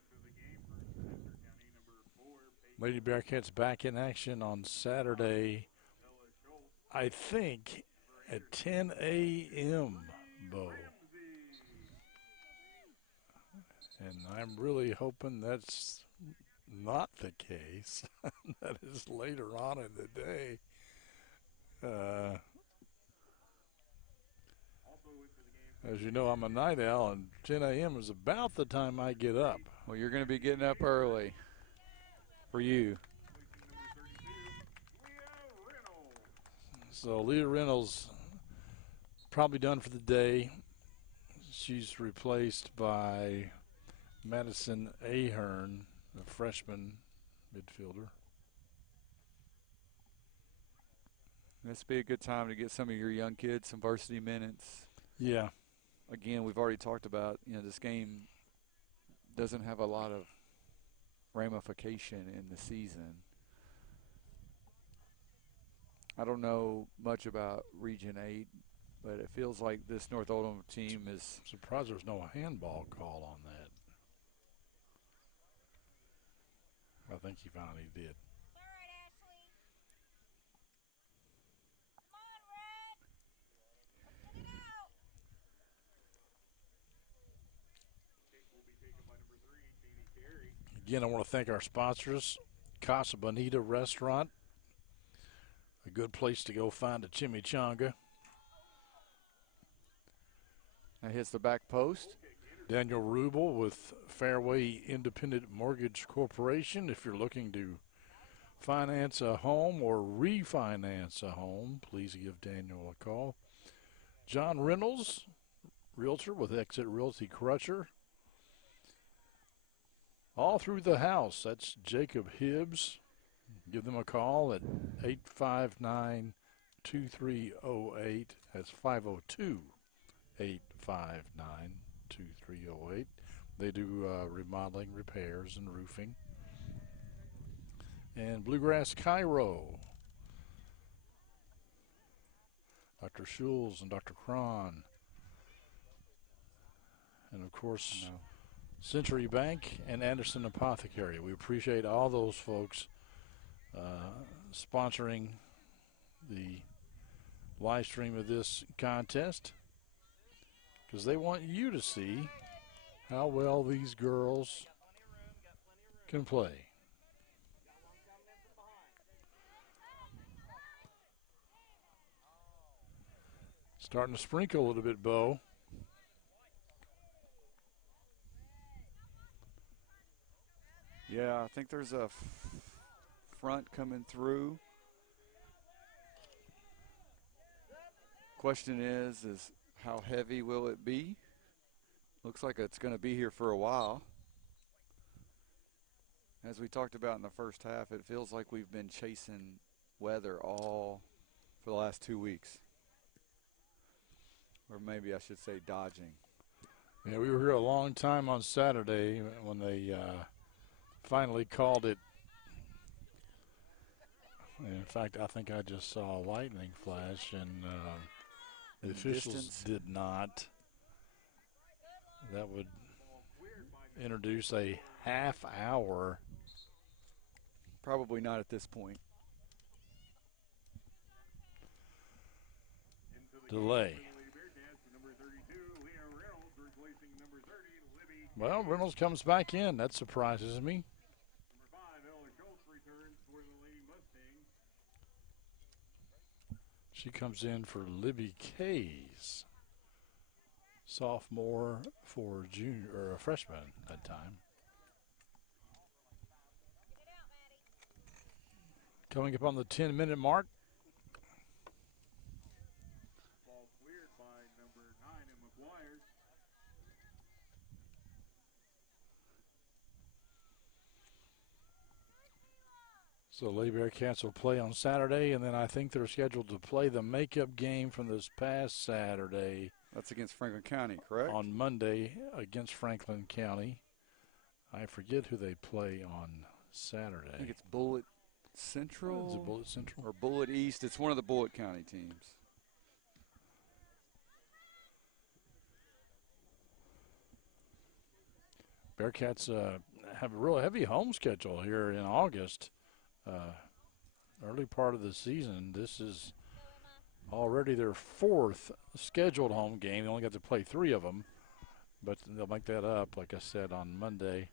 Into the game for Chester County, number 4, Peyton Lady Bearcats back in action on Saturday, Ella Schultz. I think, at 10 a.m., Bo. And I'm really hoping that's not the case. That is later on in the day. Also into the game As you know, I'm a night owl, and 10 a.m. is about the time I get up. Well, you're going to be getting up early for you. Leah Reynolds. So Leah Reynolds probably done for the day. She's replaced by Madison Ahern, a freshman midfielder. This will be a good time to get some of your young kids some varsity minutes. Yeah. Again, we've already talked about, this game doesn't have a lot of ramification in the season. I don't know much about Region 8, but it feels like this North Oldham team is. Surprised there's no handball call on that. I think he finally did. Kick will be taken by number 3, Jamie Carey. Again, I want to thank our sponsors, Casa Bonita Restaurant, a good place to go find a chimichanga. That hits the back post. Daniel Rubel with Fairway Independent Mortgage Corporation. If you're looking to finance a home or refinance a home, please give Daniel a call. John Reynolds, Realtor with Exit Realty Crutcher. All Through the House, that's Jacob Hibbs. Give them a call at 859-2308. That's 502-859-2308. They do remodeling, repairs, and roofing. And Bluegrass Cairo. Dr. Schulz and Dr. Cron. And, of course, Century Bank and Anderson Apothecary. We appreciate all those folks sponsoring the live stream of this contest because they want you to see how well these girls can play. Starting to sprinkle a little bit, Bo. Yeah, I think there's a front coming through. Question is how heavy will it be? Looks like it's going to be here for a while. As we talked about in the first half, it feels like we've been chasing weather all for the last 2 weeks. Or maybe I should say dodging. Yeah, we were here a long time on Saturday when they finally called it. In fact, I think I just saw a lightning flash, and the officials distance. did not. That would introduce a half-hour. Probably not at this point. Delay. Well, Reynolds comes back in. That surprises me. She comes in for Libby Kays, sophomore for junior or a freshman that time. Coming up on the 10-minute mark. Ball cleared by number 9 in McGuire. So Lady Bearcats will play on Saturday, and then I think they're scheduled to play the makeup game from this past Saturday. That's against Franklin County, correct? On Monday against Franklin County. I forget who they play on Saturday. I think it's Bullitt Central. Is it Bullitt Central? Or Bullitt East. It's one of the Bullitt County teams. Bearcats have a real heavy home schedule here in August. Early part of the season. This is already their 4th scheduled home game. They only got to play 3 of them, but they'll make that up, like I said, on Monday.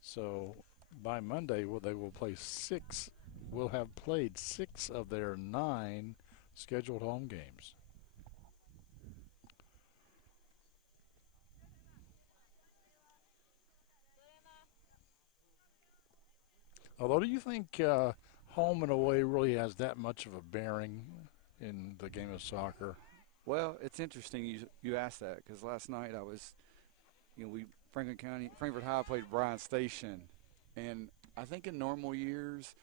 So by Monday, they will play 6. Will have played 6 of their 9 scheduled home games. Although, do you think home and away really has that much of a bearing in the game of soccer? Well, it's interesting you asked that because last night I was, Frankfort High played Bryan Station, and I think in normal years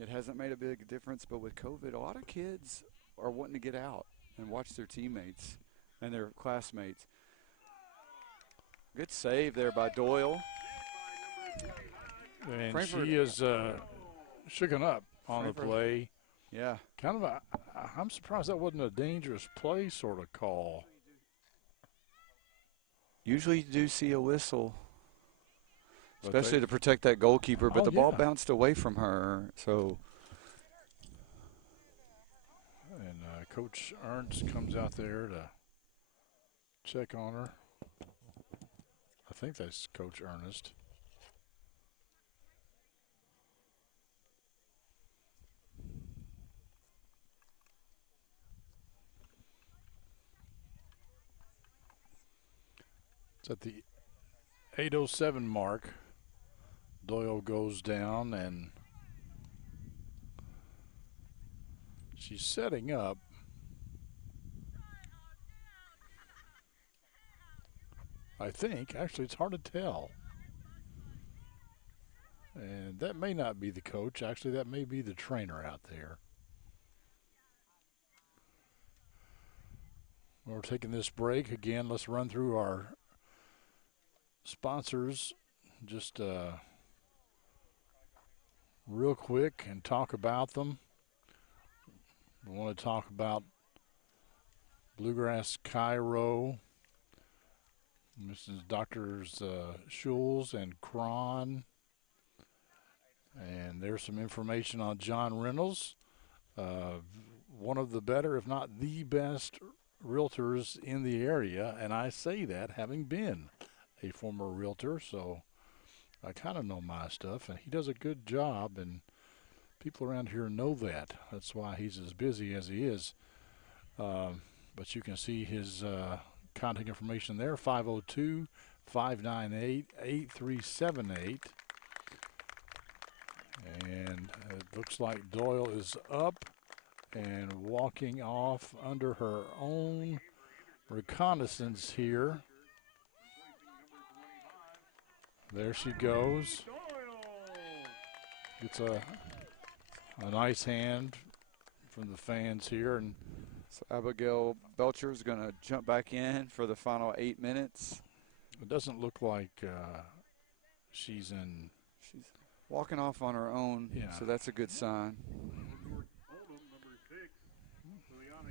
it hasn't made a big difference, but with COVID, a lot of kids are wanting to get out and watch their teammates and their classmates. Good save there by Doyle. And Frankfort, she is shooken up on Frankfort, the play. Yeah. Kind of I'm surprised that wasn't a dangerous play sort of call. Usually you do see a whistle, But especially to protect that goalkeeper, but Oh, the ball yeah. bounced away from her. So And Coach Ernst comes out there to check on her. I think that's Coach Ernest. It's at the 8:07 mark. Doyle goes down and she's setting up. I think. Actually, it's hard to tell. And that may not be the coach. Actually, that may be the trainer out there. We're taking this break. Again, let's run through our sponsors just real quick and talk about them. We want to talk about Bluegrass Cairo, Mrs. Doctors Schulz and Cron. And there's some information on John Reynolds, one of the better, if not the best, realtors in the area. And I say that having been a former realtor, so I kind of know my stuff. And he does a good job, and people around here know that. That's why he's as busy as he is. but you can see his contact information there, 502-598-8378. And it looks like Doyle is up and walking off under her own reconnaissance here. There she goes. Gets a nice hand from the fans here. And so Abigail Belcher is going to jump back in for the final 8 minutes. It doesn't look like she's in. She's walking off on her own, so that's a good sign.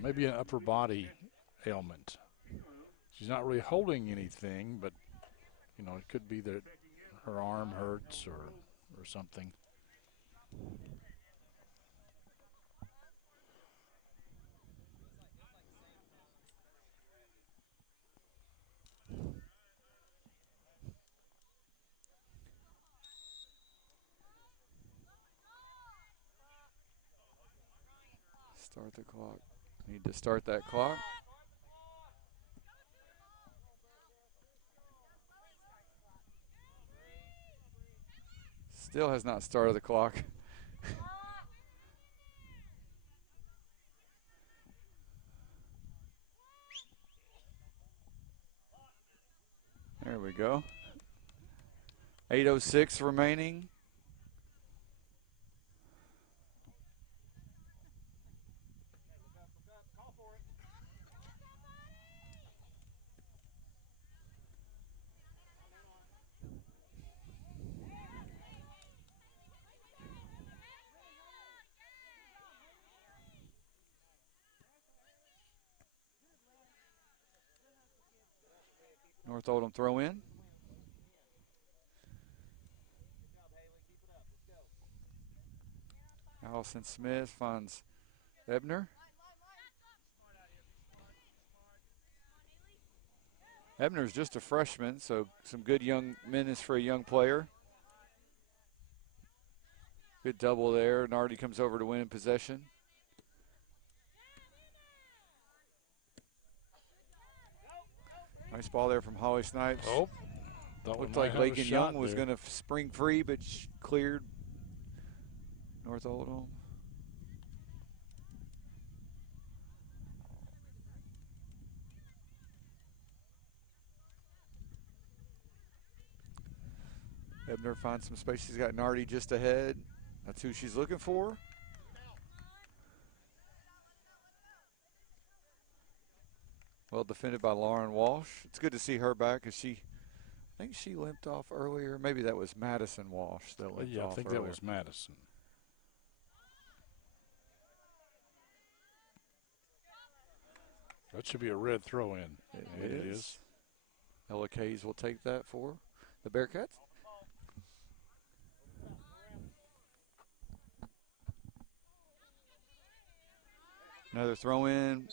Maybe an upper body ailment. She's not really holding anything, but, you know, it could be that her arm hurts or something. Start the clock. Need to start that clock. Still has not started the clock. There we go. 8:06 remaining. North Oldham throw in. Allison Smith finds Ebner. Ebner's just a freshman, so some good young minutes for a young player. Good double there. Nardi comes over to win in possession. Nice ball there from Holly Snipes. Oh, looked like Lakin Young was going to spring free, but cleared North Oldham. Ebner finds some space. She's got Nardi just ahead. That's who she's looking for. Well defended by Lauren Walsh. It's good to see her back because I think she limped off earlier. Maybe that was Madison Walsh that limped off I think earlier. that was Madison. That should be a red throw-in. It is. Ella Kays will take that for the Bearcats. Another throw-in.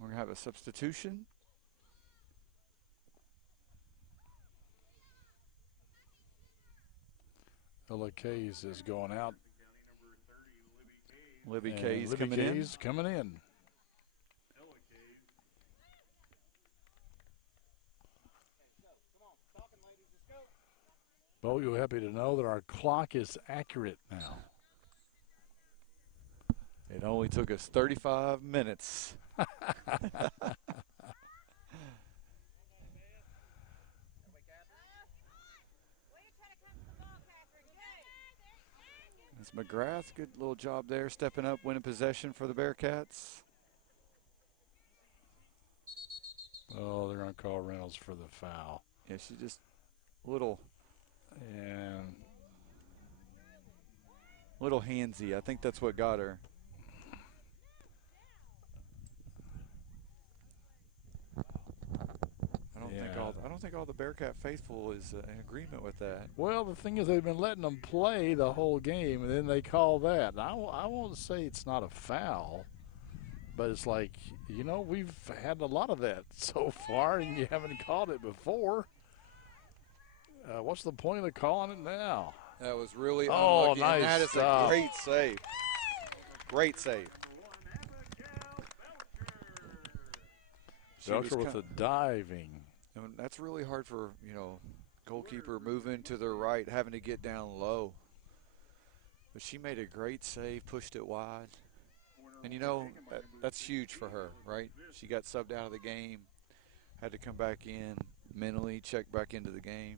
We're going to have a substitution. Ella Kays is going out. Libby Kays coming in. Bo, you're happy to know that our clock is accurate now. It only took us 35 minutes. It's McGrath, good little job there, stepping up, winning possession for the Bearcats. Oh, they're going to call Reynolds for the foul. Yeah, she just little handsy. I think that's what got her. I don't think all the Bearcat faithful is in agreement with that. Well, the thing is, they've been letting them play the whole game, and then they call that. I won't say it's not a foul, but it's like, you know, we've had a lot of that so far, and you haven't called it before. What's the point of calling it now? That was really unlucky. Nice. And that is a great save. Great save. Belcher with the diving. And that's really hard for, goalkeeper moving to the right, having to get down low. But she made a great save, pushed it wide. And, that's huge for her, right? She got subbed out of the game, had to come back in mentally, check back into the game.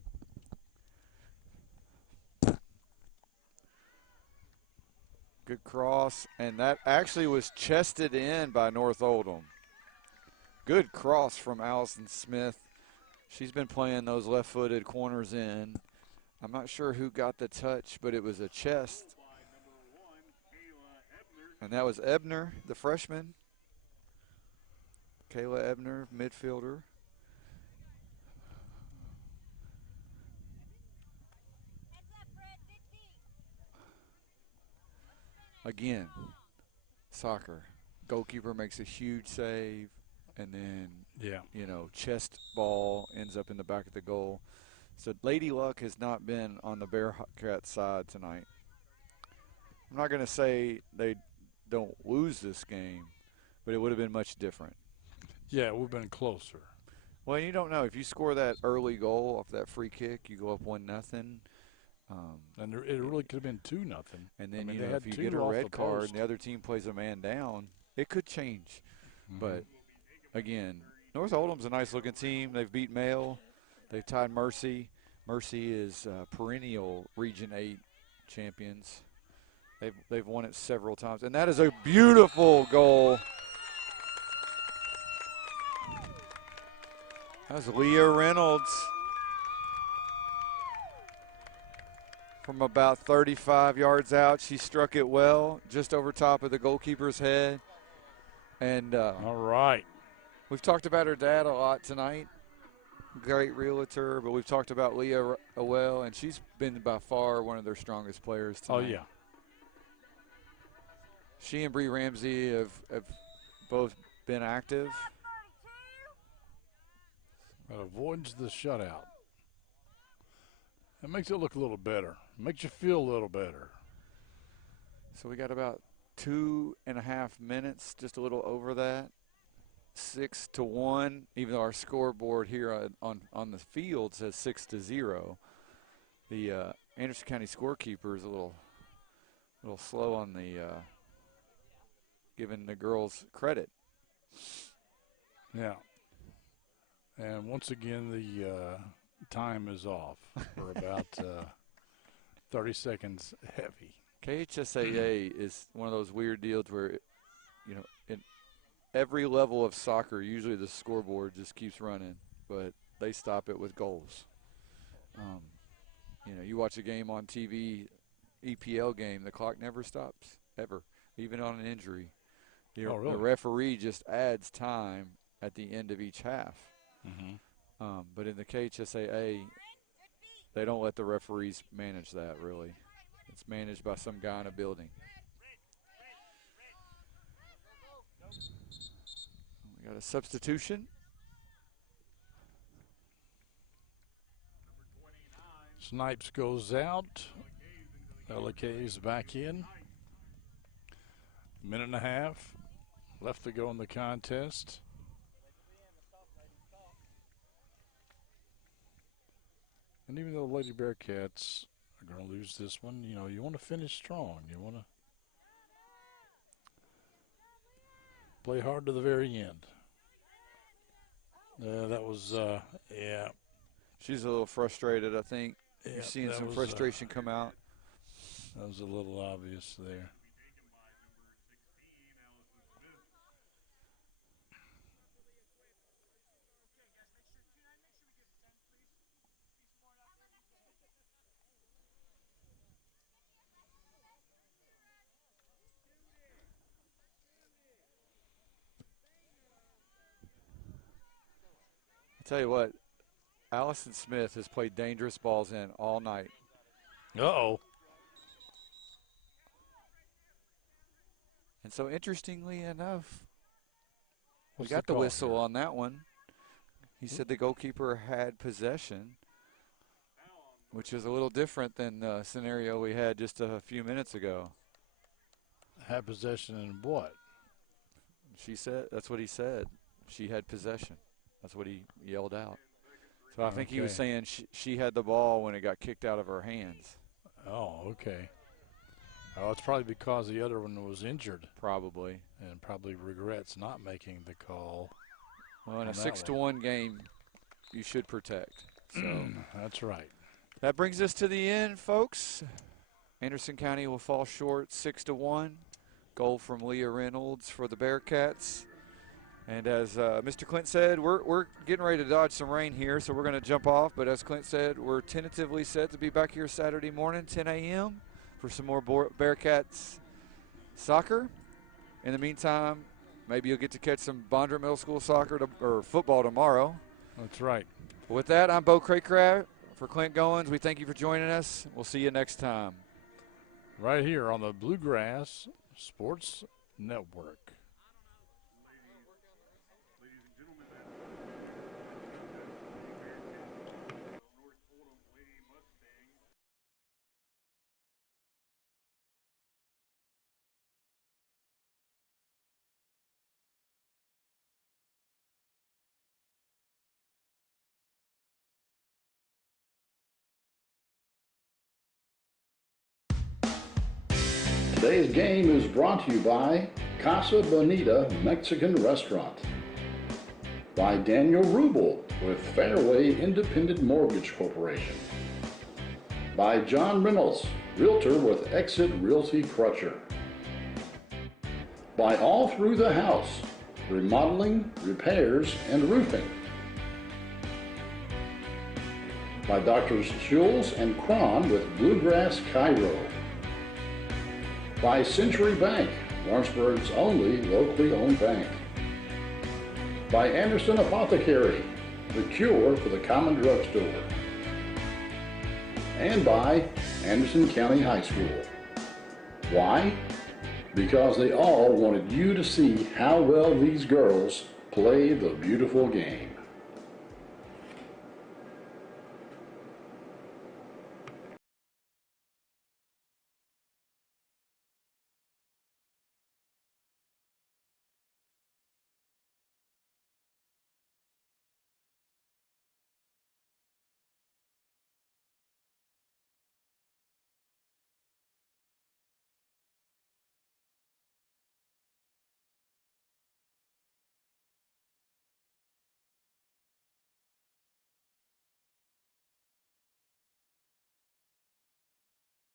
Good cross, and that actually was chested in by North Oldham. Good cross from Allison Smith. She's been playing those left-footed corners in. I'm not sure who got the touch, but it was a chest. And that was Ebner, the freshman. Kayla Ebner, midfielder. Again, soccer. Goalkeeper makes a huge save, and then, chest ball ends up in the back of the goal. So Lady Luck has not been on the Bearcat side tonight. I'm not going to say they don't lose this game, but it would have been much different. Yeah, it would have been closer. Well, you don't know. If you score that early goal off that free kick, you go up 1-0. And it really could have been 2-0. And then, they had if you two get a off red the card post. and the other team plays a man down, it could change. But, again, North Oldham's a nice-looking team. They've beat Mail. They've tied Mercy. Mercy is perennial Region 8 champions. They've won it several times. And that is a beautiful goal. That's Leah Reynolds from about 35 yards out. She struck it well, just over top of the goalkeeper's head. And all right. We've talked about her dad a lot tonight. Great realtor, but we've talked about Leah well, and she's been by far one of their strongest players tonight. Oh, yeah. She and Bree Ramsey have both been active. That avoids the shutout. That makes it look a little better. Makes you feel a little better. So we got about 2.5 minutes, just a little over that. 6-1, even though our scoreboard here on the field says 6-0. The Anderson County scorekeeper is a little slow on the giving the girls credit. Yeah. And once again, the time is off for about 30 seconds heavy. KHSAA is one of those weird deals where, in every level of soccer, usually the scoreboard just keeps running, but they stop it with goals. You watch a game on TV, EPL game, the clock never stops, ever, even on an injury. Really? The referee just adds time at the end of each half. But in the KHSAA, they don't let the referees manage that, really. It's managed by some guy in a building. We got a substitution. Snipes goes out. LK is back in. Minute and a half left to go in the contest. And even though the Lady Bearcats are going to lose this one, you want to finish strong. You want to play hard to the very end. That was, yeah. She's a little frustrated, I think. Yeah, You're seeing that some was, frustration come out. That was a little obvious there. Tell you what, Allison Smith has played dangerous balls in all night. Uh-oh. And so interestingly enough, What's we got the call whistle here? on that one. He said the goalkeeper had possession, which is a little different than the scenario we had just a few minutes ago. Had possession in what? She said, that's what he said. she had possession. That's what he yelled out. So I think he was Okay. saying she had the ball when it got kicked out of her hands. Oh, okay. Oh, it's probably because the other one was injured Probably. and probably regrets not making the call. Well, in a on that 6-1 game, you should protect. So That's right. that brings us to the end, folks. Anderson County will fall short 6-1. Goal from Leah Reynolds for the Bearcats. And as Mr. Clint said, we're getting ready to dodge some rain here, so we're going to jump off. But as Clint said, we're tentatively set to be back here Saturday morning, 10 a.m. for some more Bearcats soccer. In the meantime, maybe you'll get to catch some Bondra Middle School soccer or football tomorrow. That's right. With that, I'm Bo Craycraft. For Clint Goins, we thank you for joining us. We'll see you next time. Right here on the Bluegrass Sports Network. Ladies and gentlemen, that's North Oldham Lady Mustangs. Today's game is brought to you by Casa Bonita Mexican Restaurant, by Daniel Rubel with Fairway Independent Mortgage Corporation, by John Reynolds, Realtor with Exit Realty Crutcher, by All Through the House, Remodeling, Repairs, and Roofing, by Drs. Schulz and Cron with Bluegrass Cairo, by Century Bank, Lawrenceburg's only locally owned bank, by Anderson Apothecary, the cure for the common drugstore, and by Anderson County High School. Why? Because they all wanted you to see how well these girls play the beautiful game.